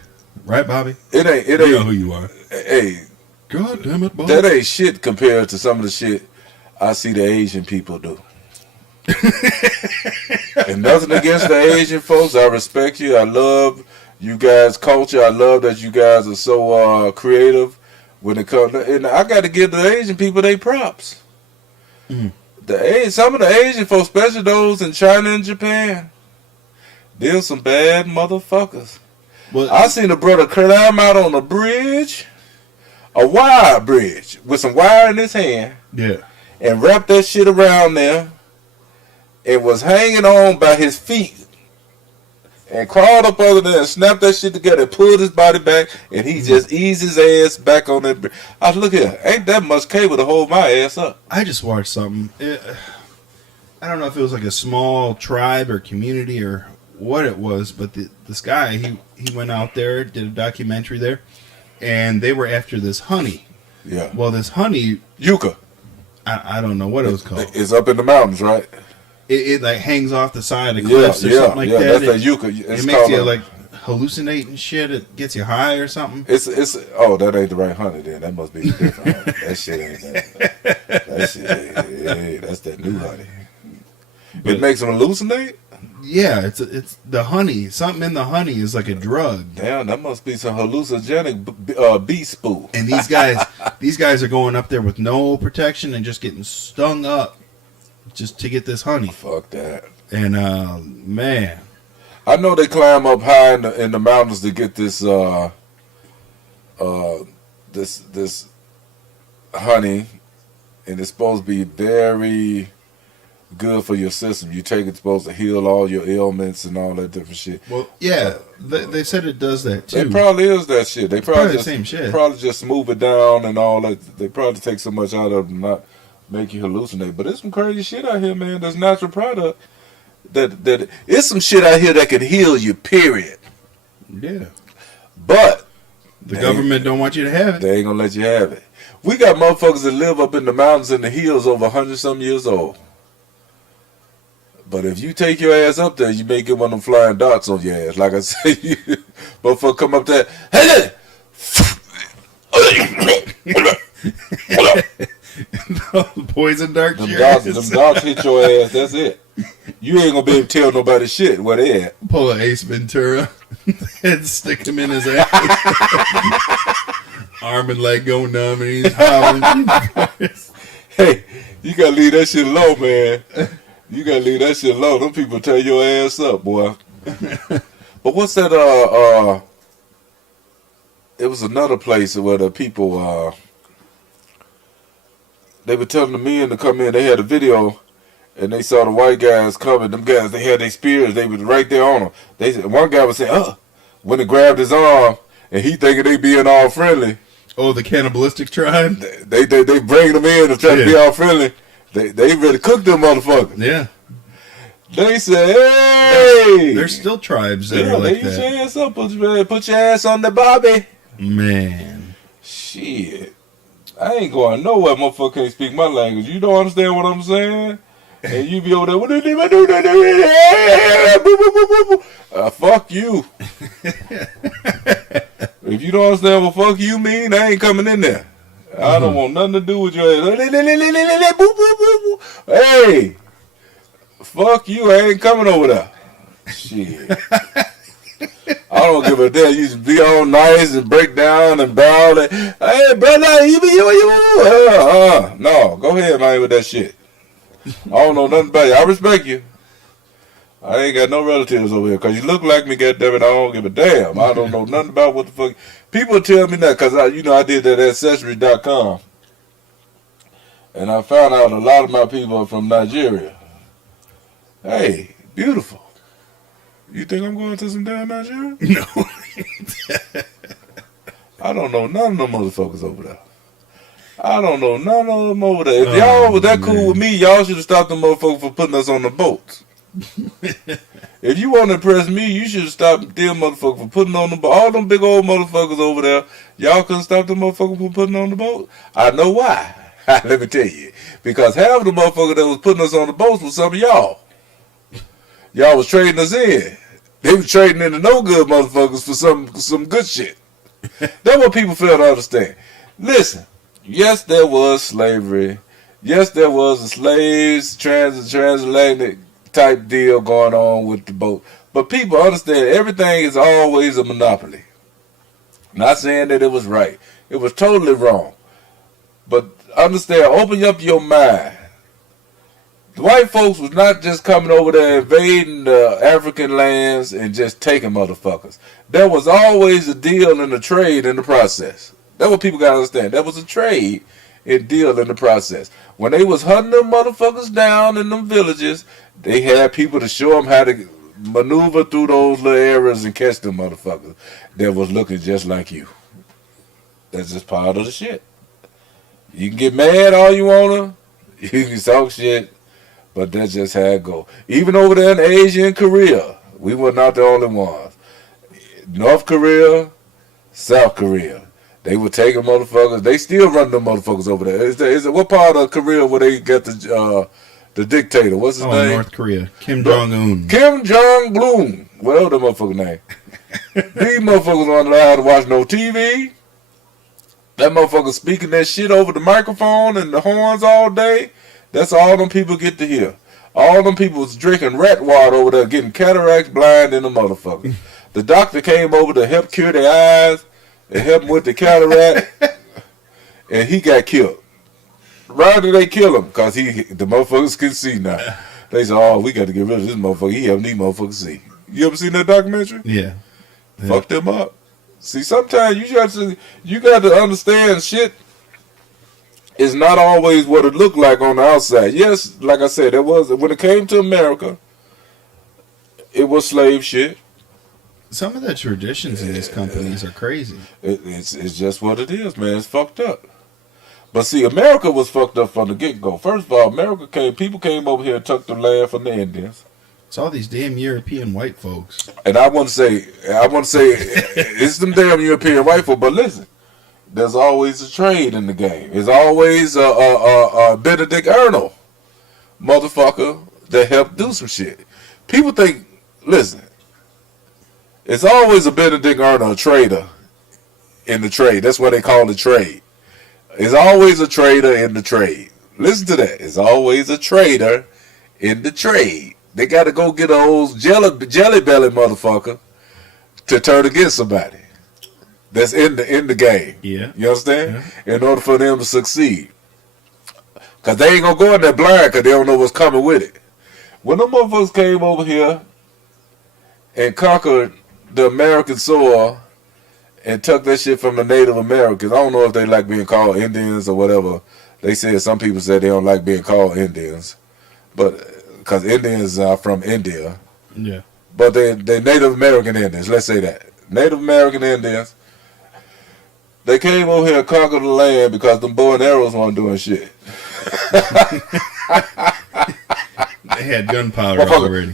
Right, Bobby? It ain't. You know who you are. Hey, God damn it, Bobby. that ain't shit compared to some of the shit I see the Asian people do. And nothing against the Asian folks. I respect you. I love you guys' culture. I love that you guys are so creative when it comes to, and I got to give the Asian people their props. Some of the Asian folks, especially those in China and Japan, they're some bad motherfuckers. Well, I seen a brother climb out on a bridge, a wire bridge, with some wire in his hand, yeah. and wrapped that shit around there. It was hanging on by his feet. And crawled up under there and snapped that shit together and pulled his body back, and he just eased his ass back on that bridge. I was, look here, ain't that much cable to hold my ass up. I just watched something. I don't know if it was like a small tribe or community or what it was, but this guy, he went out there, did a documentary there, and they were after this honey. Yeah. Well, this honey, Yucca. I don't know what it was called. It's up in the mountains, right? It like hangs off the side of cliffs or something like that. That's that yucca. It makes you like hallucinate and shit. It gets you high or something. That ain't the right honey then. That must be different honey. That shit ain't that. That shit, that's that new honey. It makes them hallucinate? Yeah, it's the honey. Something in the honey is like a drug. Damn, that must be some hallucinogenic bee spool. And these guys are going up there with no protection and just getting stung up just to get this honey. Fuck that. And man, I know they climb up high in the mountains to get this this honey, and it's supposed to be very good for your system. You take it's supposed to heal all your ailments and all that different shit. Well, yeah, they said it does that too. It probably is that shit. They probably the same shit. Probably just smooth it down and all that. They probably take so much out of it and not make you hallucinate. But there's some crazy shit out here, man. There's natural product that it's some shit out here that can heal you. Period. Yeah. But the government don't want you to have it. They ain't gonna let you have it. We got motherfuckers that live up in the mountains and the hills over 100-some years old. But if you take your ass up there, you may get one of them flying darts on your ass. Like I say, motherfucker come up there, hey! Poison darts. Them darts hit your ass, that's it. You ain't gonna be able to tell nobody shit where they at. Pull an Ace Ventura and stick him in his ass. Arm and leg going numb and he's howling. Hey, you gotta leave that shit low, man. You gotta leave that shit low. Them people tear your ass up, boy. But what's that, it was another place where the people, they were telling the men to come in. They had a video, and they saw the white guys coming. Them guys, they had their spears. They was right there on them. They said, one guy was saying, when they grabbed his arm, and he thinking they being all friendly. Oh, the cannibalistic tribe? They bring them in to try to be all friendly. They ready to cook them motherfuckers. Yeah. They say, hey! There's still tribes that are like that. Lay your ass up. Put your ass on the bobby. Man. Shit. I ain't going nowhere. Motherfucker can't speak my language. You don't understand what I'm saying? And you be over there, what do you do? Fuck you. If you don't understand what fuck you mean, I ain't coming in there. I don't want nothing to do with your ass. Hey, fuck you. I ain't coming over there. Shit. I don't give a damn. You just be all nice and break down and bow. And, hey, brother, you. No, go ahead, man, with that shit. I don't know nothing about you. I respect you. I ain't got no relatives over here because you look like me, goddammit. I don't give a damn. I don't know nothing about what the fuck. People tell me that because I did that Ancestry.com. And I found out a lot of my people are from Nigeria. Hey, beautiful. You think I'm going to some damn Nigeria? No. I don't know none of them motherfuckers over there. I don't know none of them over there. If y'all was that cool with me, y'all should have stopped them motherfuckers from putting us on the boats. If you want to impress me, you should have stopped them motherfuckers from putting on the boat. All them big old motherfuckers over there, y'all couldn't stop them motherfuckers from putting on the boat. I know why. Let me tell you. Because half of the motherfuckers that was putting us on the boats was some of y'all. Y'all was trading us in. They was trading in the no good motherfuckers for some good shit. That's what people fail to understand. Listen, yes, there was slavery. Yes, there was a slaves transatlantic type deal going on with the boat. But people understand everything is always a monopoly. Not saying that it was right. It was totally wrong. But understand, open up your mind The white folks was not just coming over there invading the African lands and just taking motherfuckers. There was always a deal and a trade in the process. That's what people gotta understand. There was a trade and deal in the process. When they was hunting them motherfuckers down in them villages, they had people to show them how to maneuver through those little areas and catch them motherfuckers that was looking just like you. That's just part of the shit. You can get mad all you wanna, you can talk shit, but that's just how it go. Even over there in Asia and Korea, we were not the only ones. North Korea, South Korea, they were taking motherfuckers. They still run them motherfuckers over there. Is it what part of Korea where they get the dictator? What's his name? North Korea. Kim Jong-un. Kim Jong-un. Whatever the motherfucker name. These motherfuckers aren't allowed to watch no TV. That motherfucker speaking that shit over the microphone and the horns all day. That's all them people get to hear. All them people was drinking rat water over there, getting cataracts, blind in the motherfucker. The doctor came over to help cure their eyes and help them with the cataract, and he got killed. Why did they kill him? Because the motherfuckers can see now. They said, oh, we got to get rid of this motherfucker. He helping these motherfuckers see. You ever seen that documentary? Yeah. Fuck them up. See, sometimes you got to understand shit is not always what it looked like on the outside. Yes, like I said, when it came to America, it was slave shit. Some of the traditions in these companies are crazy. It's just what it is, man. It's fucked up. But see, America was fucked up from the get-go. First of all, people came over here and took the land from the Indians. It's all these damn European white folks. And I want to say, it's them damn European white folk. But listen, there's always a trade in the game. There's always a Benedict Arnold motherfucker that helped do some shit. People think, listen, it's always a Benedict Arnold trader in the trade. That's what they call it, trade. It's always a trader in the trade. Listen to that. It's always a trader in the trade. They got to go get an old jelly belly motherfucker to turn against somebody that's in the game. Yeah. You understand? Yeah. In order for them to succeed. Because they ain't going to go in there blind because they don't know what's coming with it. When them motherfuckers came over here and conquered the American soil and took that shit from the Native Americans, I don't know if they like being called Indians or whatever. They said some people said they don't like being called Indians, but because Indians are from India. Yeah. But they're Native American Indians. Let's say that Native American Indians. They came over here and conquered the land because them bow and arrows weren't doing shit. They had gunpowder already.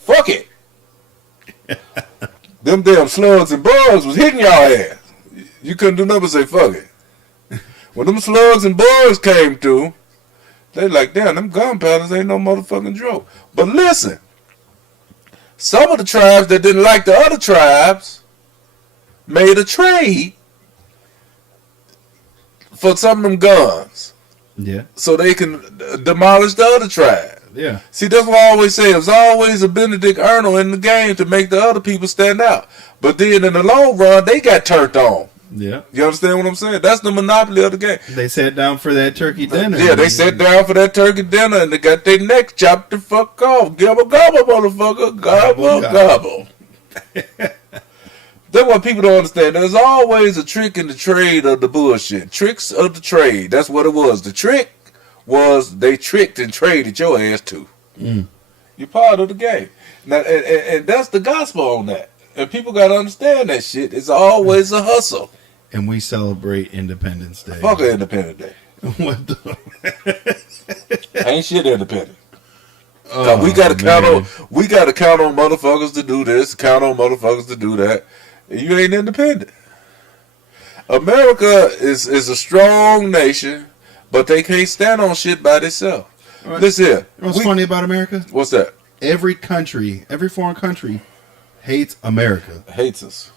Fuck it. Them damn slugs and bugs was hitting y'all ass. You couldn't do nothing but say fuck it. When them slugs and bugs came through, they like, damn, them gunpowders ain't no motherfucking joke. But listen, some of the tribes that didn't like the other tribes made a trade for some of them guns. Yeah. So they can demolish the other tribe. Yeah. See, that's what I always say. There's always a Benedict Arnold in the game to make the other people stand out. But then in the long run, they got turned on. Yeah. You understand what I'm saying? That's the monopoly of the game. They sat down for that turkey dinner. Yeah, they sat down for that turkey dinner and they got their neck chopped the fuck off. Gobble, gobble, motherfucker. Gobble, gobble. That's what people don't understand. There's always a trick in the trade of the bullshit. Tricks of the trade. That's what it was. The trick was they tricked and traded your ass too. You're part of the game. Now, and that's the gospel on that. And people got to understand that shit. It's always a hustle. And we celebrate Independence Day. Fuck Independence Day. What the? Ain't shit independent. Oh, we gotta count man. on motherfuckers to do this, count on motherfuckers to do that. You ain't independent. America is a strong nation, but they can't stand on shit by themselves. Right. Listen here. You know what's funny about America? What's that? Every foreign country hates America. Hates us.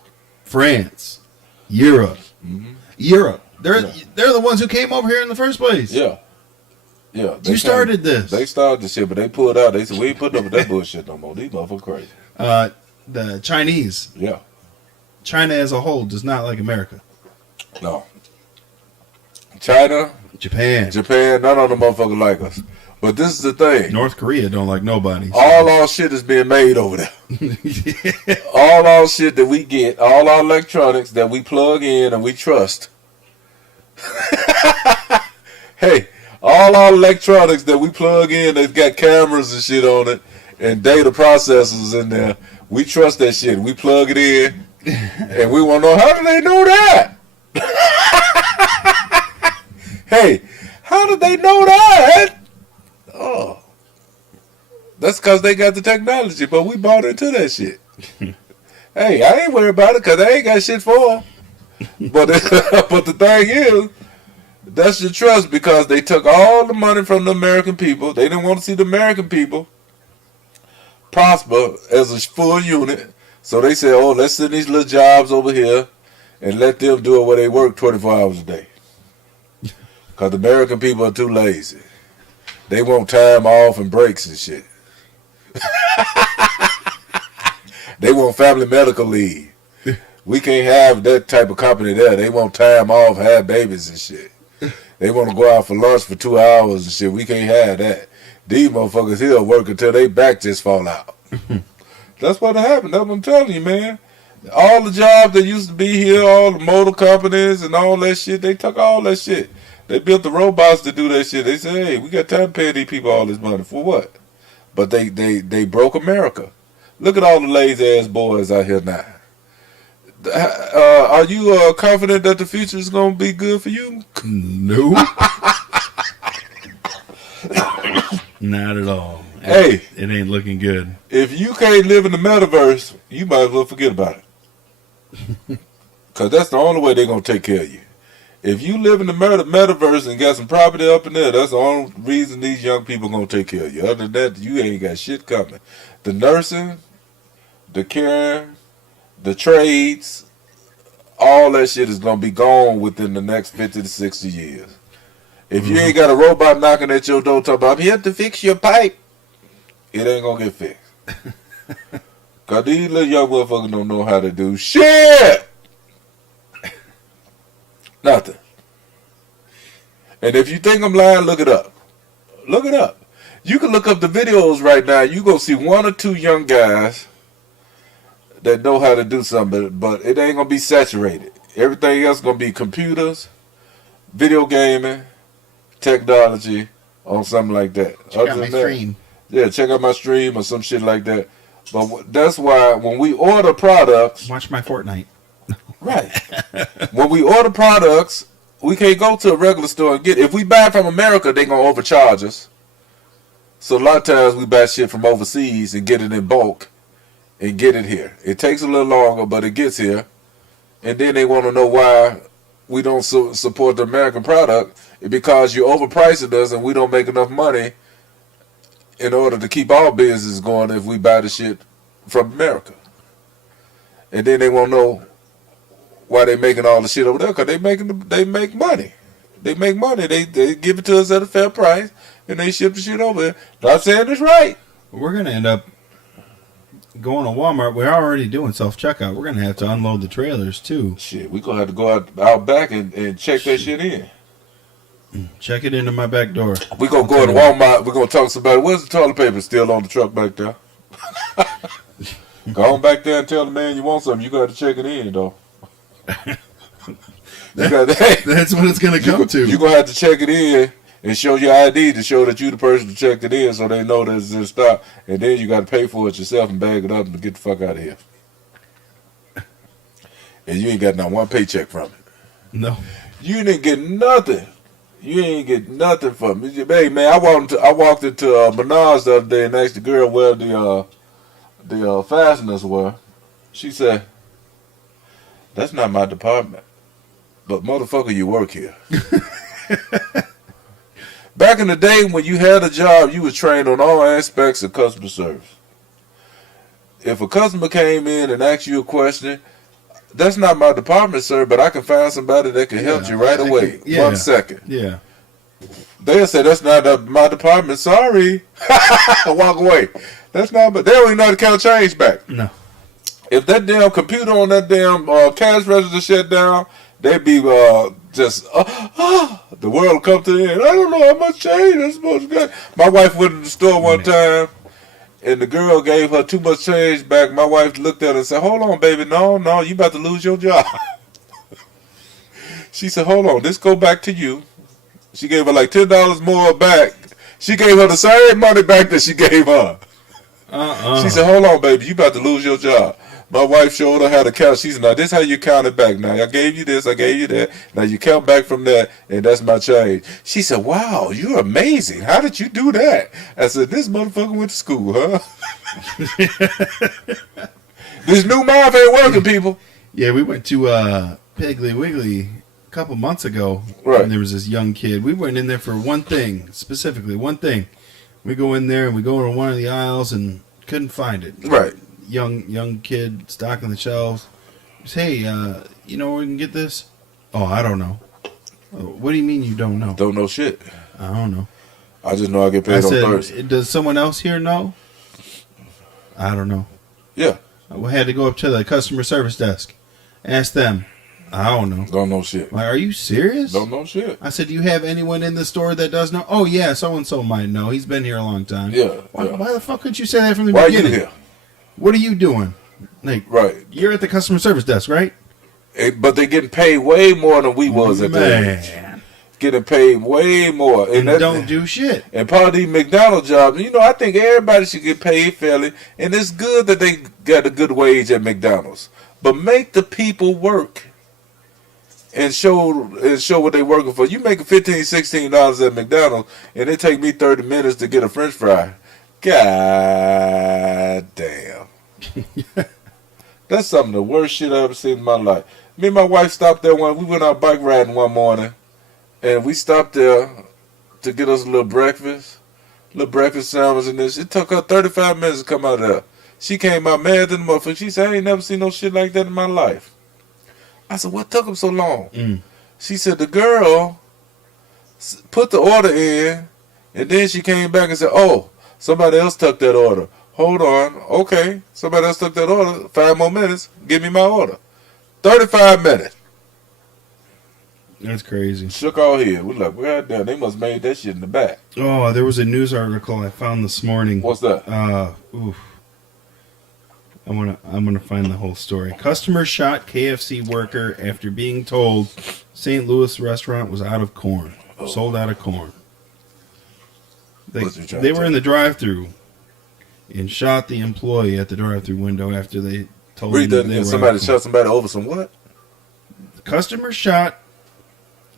France, Europe, Europe. They're Yeah. they're the ones who came over here in the first place. Yeah. Yeah. You started this. They started this shit, but they pulled out. They said, we ain't putting up with that bullshit no more. These motherfuckers crazy. The Chinese. Yeah. China as a whole does not like America. No. China, Japan, none of them motherfuckers like us. But this is the thing. North Korea don't like nobody. So. All our shit is being made over there. Yeah. All our shit that we get, all our electronics that we plug in and we trust. Hey, all our electronics that we plug in that's got cameras and shit on it and data processors in there, we trust that shit. We plug it in and we want to know, how do they know that? Hey, how did they know that? Oh, that's because they got the technology, but we bought into that shit. Hey, I ain't worried about it because I ain't got shit for them. But the thing is, that's your trust, because they took all the money from the American people. They didn't want to see the American people prosper as a full unit. So they said, oh, let's send these little jobs over here and let them do it where they work 24 hours a day. Because the American people are too lazy. They want time off and breaks and shit. They want family medical leave. We can't have that type of company there. They want time off, have babies and shit. They want to go out for lunch for 2 hours and shit. We can't have that. These motherfuckers here work until they back just fall out. That's what happened. That's what I'm telling you, man. All the jobs that used to be here, all the motor companies and all that shit, they took all that shit. They built the robots to do that shit. They said, hey, we got time to pay these people all this money. For what? But they broke America. Look at all the lazy ass boys out here now. Are you confident that the future is going to be good for you? No. Not at all. Hey. It ain't looking good. If you can't live in the metaverse, you might as well forget about it. Because that's the only way they're going to take care of you. If you live in the metaverse and got some property up in there, that's the only reason these young people going to take care of you. Other than that, you ain't got shit coming. The nursing, the care, the trades, all that shit is going to be gone within the next 50 to 60 years. If you ain't got a robot knocking at your door talking about, I'm here to fix your pipe, it ain't going to get fixed. Because these little young motherfuckers don't know how to do shit. Nothing. And if you think I'm lying, look it up. Look it up. You can look up the videos right now. You going to see one or two young guys that know how to do something, but it ain't going to be saturated. Everything else going to be computers, video gaming, technology, or something like that. Check out my stream. Yeah, check out my stream or some shit like that. But that's why when we order products... Watch my Fortnite. Right. When we order products, we can't go to a regular store and get it. If we buy from America, they're going to overcharge us. So a lot of times we buy shit from overseas and get it in bulk and get it here. It takes a little longer, but it gets here. And then they want to know why we don't support the American product. Because you're overpricing us and we don't make enough money in order to keep our business going if we buy the shit from America. And then they want to know why they making all the shit over there, because they make money. They make money. They give it to us at a fair price, and they ship the shit over there. Not saying it's right. We're going to end up going to Walmart. We're already doing self-checkout. We're going to have to unload the trailers, too. Shit, we're going to have to go out back and check that shit in. Check it into my back door. We're going to go to Walmart. We're going to talk to somebody. Where's the toilet paper? Still on the truck back there. Go on back there and tell the man you want something. You got to check it in, though. That's what it's going to come to. You're going to have to check it in and show your ID to show that you the person who checked it in, so they know that it's in stock. And then you got to pay for it yourself and bag it up and get the fuck out of here. And you ain't got not one paycheck from it. No. You didn't get nothing. You ain't get nothing from it. Hey, man, I walked into Menards the other day and asked the girl where the fasteners were. She said, that's not my department. But motherfucker, you work here. Back in the day when you had a job, you was trained on all aspects of customer service. If a customer came in and asked you a question, that's not my department, sir, but I can find somebody that can help you right away. 1 second. Yeah. They'll say, that's not my department. Sorry. Walk away. That's not, but they don't even know how to count change back. No. If that damn computer on that damn cash register shut down, they be just the world will come to the end. I don't know how much change I'm supposed to get. My wife went to the store one time, and the girl gave her too much change back. My wife looked at her and said, "Hold on, baby, no, you about to lose your job." She said, "Hold on, this go back to you." She gave her like $10 more back. She gave her the same money back that she gave her. She said, "Hold on, baby, you about to lose your job." My wife showed her how to count. She said, "Now this how you count it back. Now I gave you this, I gave you that. Now you count back from that, and that's my change." She said, "Wow, you're amazing. How did you do that?" I said, "This motherfucker went to school, huh?" This new mouth ain't working, people. Yeah, we went to Piggly Wiggly a couple months ago. Right. And there was this young kid. We went in there for one thing, specifically one thing. We go in there and we go into one of the aisles and couldn't find it. Right. Young kid stocking the shelves. He says, "Hey, you know where we can get this?" "Oh, I don't know." "What do you mean you don't know?" Don't know shit. "I don't know." I just know I get I paid on Thursday. said, "Does someone else here know?" "I don't know." Yeah. We had to go up to the customer service desk. Ask them. "I don't know." Don't know shit. Like, are you serious? Don't know shit. I said, "Do you have anyone in the store that does know?" "Oh, yeah, so-and-so might know. He's been here a long time." Yeah. Why the fuck couldn't you say that from the Why are you beginning? here? What are you doing? Like, Right. you're at the customer service desk, right? But they're getting paid way more than we was at that age. Man. Getting paid way more. And don't do shit. And part of these McDonald's jobs, I think everybody should get paid fairly. And it's good that they got a good wage at McDonald's. But make the people work and show what they working for. You making $15, $16 at McDonald's, and it take me 30 minutes to get a French fry. God damn. That's some of the worst shit I ever seen in my life. Me and my wife stopped there we went out bike riding one morning, and we stopped there to get us a little breakfast sandwich and this. It took her 35 minutes to come out of there. She came out mad than the motherfucker. She said, "I ain't never seen no shit like that in my life." I said, "What took them so long?" She said, "The girl put the order in, and then she came back and said, 'Oh, somebody else took that order.' Hold on. Okay. Somebody else took that order. 5 more minutes. Give me my order." 35 minutes. That's crazy. Shook our head. We like, well, damn, they must have made that shit in the back. Oh, there was a news article I found this morning. What's that? Oof. I'm gonna find the whole story. Customer shot KFC worker after being told St. Louis restaurant was out of corn. Sold out of corn. They were in the drive-thru and shot the employee at the drive-thru window after they told him that they were somebody shot somebody over some what? The customer shot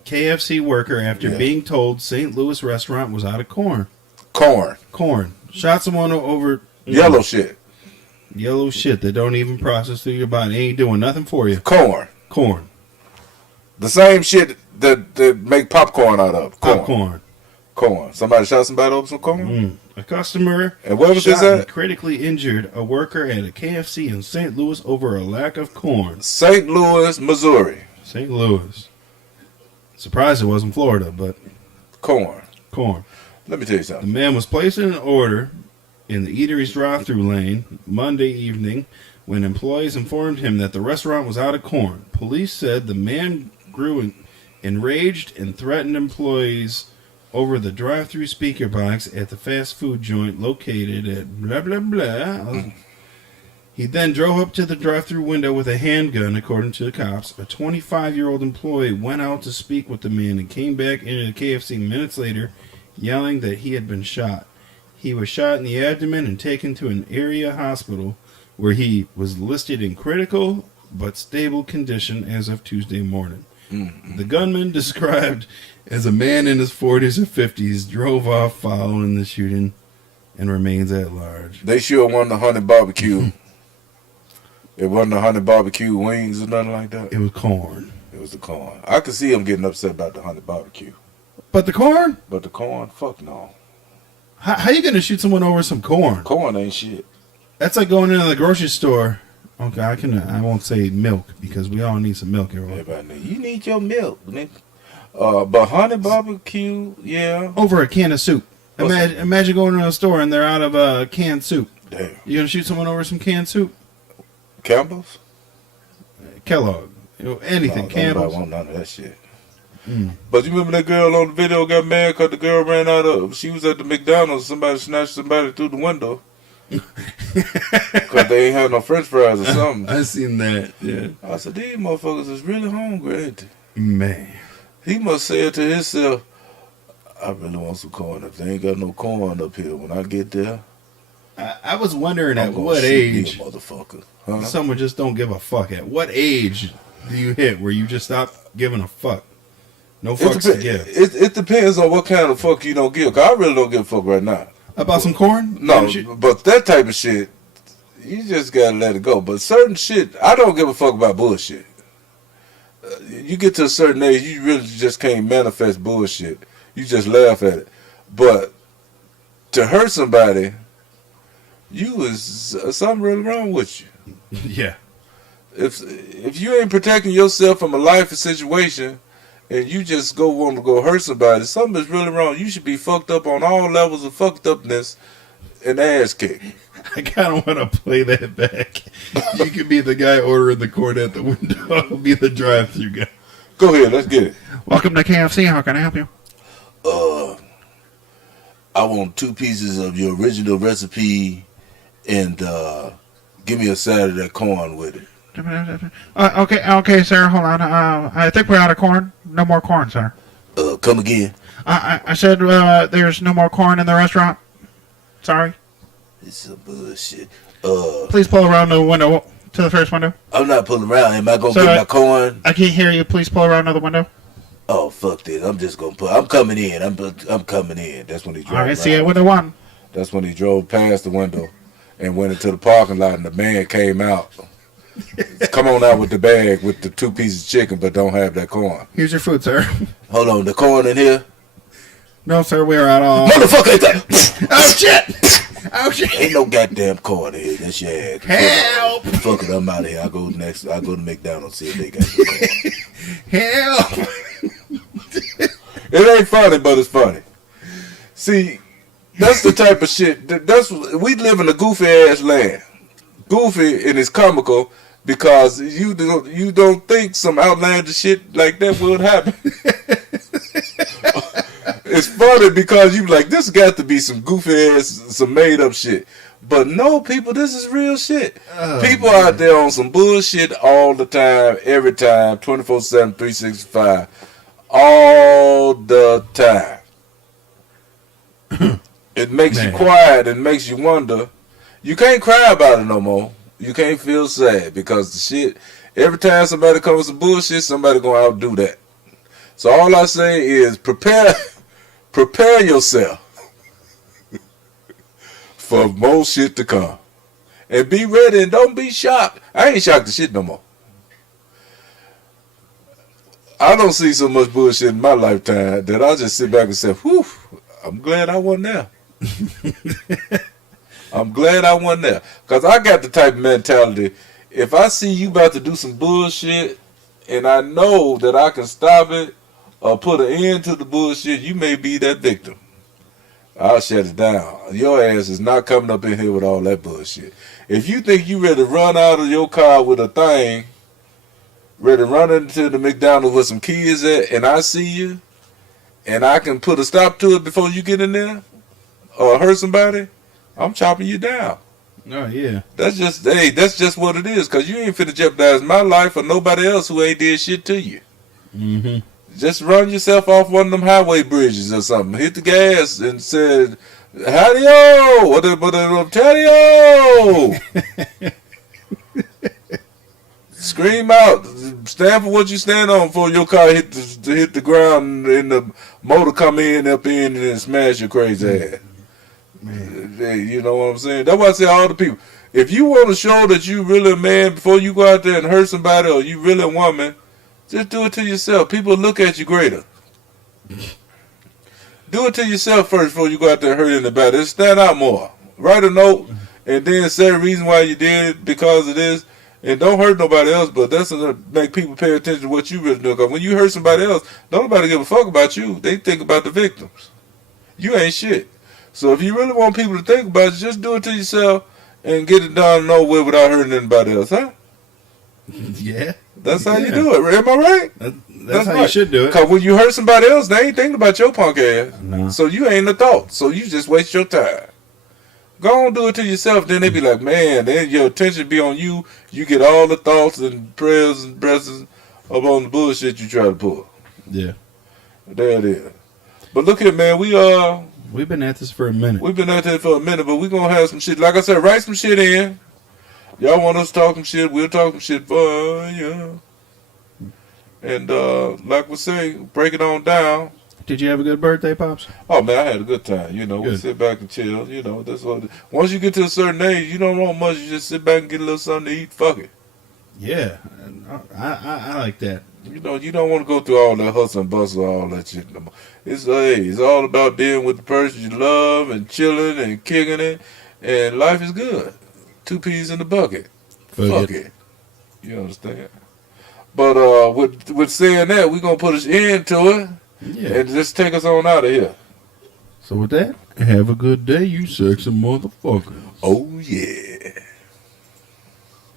KFC worker after being told St. Louis restaurant was out of corn. Corn. Shot someone over Yellow shit. Yellow shit that don't even process through your body. Ain't doing nothing for you. Corn. The same shit that make popcorn out of. Corn. Somebody shot somebody over some corn? A customer and where was shot this at? and critically injured a worker at a KFC in St. Louis over a lack of corn. St. Louis, Missouri. St. Louis. Surprised it wasn't Florida, but corn. Let me tell you something. The man was placing an order in the eatery's drive-thru lane Monday evening when employees informed him that the restaurant was out of corn. Police said the man grew enraged and threatened employees over the drive-thru speaker box at the fast food joint located at blah, blah, blah. He then drove up to the drive-thru window with a handgun, according to the cops. A 25-year-old employee went out to speak with the man and came back into the KFC minutes later, yelling that he had been shot. He was shot in the abdomen and taken to an area hospital where he was listed in critical but stable condition as of Tuesday morning. The gunman, described as a man in his 40s or 50s, drove off following the shooting and remains at large. They sure won the honey barbecue. It wasn't the honey barbecue wings or nothing like that. It was corn. It was the corn. I could see him getting upset about the honey barbecue. But the corn? But the corn? Fuck no. How you gonna shoot someone over some corn? Corn ain't shit. That's like going into the grocery store. Okay, I won't say milk because we all need some milk everyone. Everybody need. You need your milk, nigga. But honey barbecue, yeah. Over a can of soup. Imagine going to a store and they're out of canned soup. Damn. You gonna shoot someone over some canned soup? Campbell's? Kellogg. Anything, Nobody candles. want none of that shit. But you remember that girl on the video got mad because the girl ran out of. She was at the McDonald's. Somebody snatched somebody through the window because they ain't had no French fries or something. I seen that. Yeah, I said, these motherfuckers is really hungry, ain't they? man. He must say it to himself, I really want some corn. If they ain't got no corn up here, when I get there, I was wondering I'm at gonna what shoot me a age motherfucker. Huh? someone just don't give a fuck. At what age do you hit where you just stop giving a fuck? No fucks to give. It depends on what kind of fuck you don't give. 'Cause I really don't give a fuck right now. About some corn? No, Shit? but that type of shit, you just gotta let it go. But certain shit, I don't give a fuck about bullshit. You get to a certain age, you really just can't manifest bullshit. You just laugh at it. But to hurt somebody, something really wrong with you. Yeah. If you ain't protecting yourself from a life or situation, and you just want to go hurt somebody, something is really wrong. You should be fucked up on all levels of fucked upness and ass kick. I kind of want to play that back. You can be the guy ordering the corn at the window. I'll be the drive-through guy. Go ahead, let's get it. Welcome to KFC. How can I help you? I want 2 pieces of your original recipe and give me a side of that corn with it. Okay, sir. Hold on. I think we're out of corn. No more corn, sir. Come again? I said there's no more corn in the restaurant. Sorry. It's some bullshit. Please pull around the window to the first window. I'm not pulling around. Am I gonna Sir, get my corn? I can't hear you. Please pull around to the window. Oh, fuck this. I'm just gonna I'm coming in. I'm coming in. That's when he drove. All right, see you at around. window 1. That's when he drove past the window and went into the parking lot, and the man came out. Come on out with the bag with the 2 pieces of chicken, but don't have that corn. Here's your food, sir. Hold on, the corn in here? No, sir. We're out of. Motherfucker, ain't that? Oh shit! Oh shit! Ain't no goddamn corn in here. That's your ass. Help! Fuck it, I'm out of here. I go to McDonald's, see if they got some corn. Help! It ain't funny, but it's funny. See, that's the type of shit. We live in a goofy ass land. Goofy and it's comical because you don't think some outlandish shit like that would happen. It's funny because you like, this got to be some goofy ass, some made up shit. But no, people, this is real shit. People out there on some bullshit all the time, every time, 24/7, 365, all the time. It makes you quiet and makes you wonder. You can't cry about it no more. You can't feel sad because the shit, every time somebody comes with some bullshit, somebody gonna outdo that. So all I say is prepare yourself for more shit to come. And be ready and don't be shocked. I ain't shocked to shit no more. I don't see so much bullshit in my lifetime that I just sit back and say, whew, I'm glad I wasn't there. I'm glad I wasn't there. Because I got the type of mentality, if I see you about to do some bullshit and I know that I can stop it or put an end to the bullshit, you may be that victim. I'll shut it down. Your ass is not coming up in here with all that bullshit. If you think you ready to run out of your car with a thing, ready to run into the McDonald's with some kids at, and I see you, and I can put a stop to it before you get in there, or hurt somebody, I'm chopping you down. Oh yeah. That's just what it is, because you ain't finna jeopardize my life or nobody else who ain't did shit to you. Mm-hmm. Just run yourself off one of them highway bridges or something. Hit the gas and said, howdy-o! What taddy-o! Scream out. Stand for what you stand on before your car hit the ground and the motor come up in and smash your crazy ass. Man. You know what I'm saying? That's why I say all the people, if you want to show that you really a man before you go out there and hurt somebody, or you really a woman, just do it to yourself. People look at you greater. Do it to yourself first before you go out there and hurt anybody. Just stand out more. Write a note and then say the reason why you did it because of this. And don't hurt nobody else, but that's going to make people pay attention to what you really do. Because when you hurt somebody else, don't nobody give a fuck about you. They think about the victims. You ain't shit. So if you really want people to think about it, just do it to yourself and get it done and over with without hurting anybody else, huh? Yeah. That's how you Yeah. do it. Am I right? That's how you should do it. Because when you hurt somebody else, they ain't thinking about your punk ass. No. So you ain't a thought. So you just waste your time. Go on, do it to yourself. Then they be like, man, then your attention be on you. You get all the thoughts and prayers and blessings up on the bullshit you try to pull. Yeah. There it is. But look here, man. We've been at this for a minute. We've been out there for a minute, but we gonna have some shit. Like I said, write some shit in. Y'all want us to talk some shit? We'll talk some shit for you. And like we say, break it on down. Did you have a good birthday, Pops? Oh man, I had a good time. You know, we Good. sit back and chill. You know, that's what. Once you get to a certain age, you don't want much. You just sit back and get a little something to eat. Fuck it. Yeah. I like that. You know, you don't want to go through all that hustle and bustle, all that shit no more. It's all about being with the person you love and chilling and kicking it, and life is good. 2 peas in the bucket. Fuck it. You understand? But with saying that, we're gonna put us into it Yeah. and just take us on out of here. So with that, have a good day, you sexy motherfucker. Oh yeah.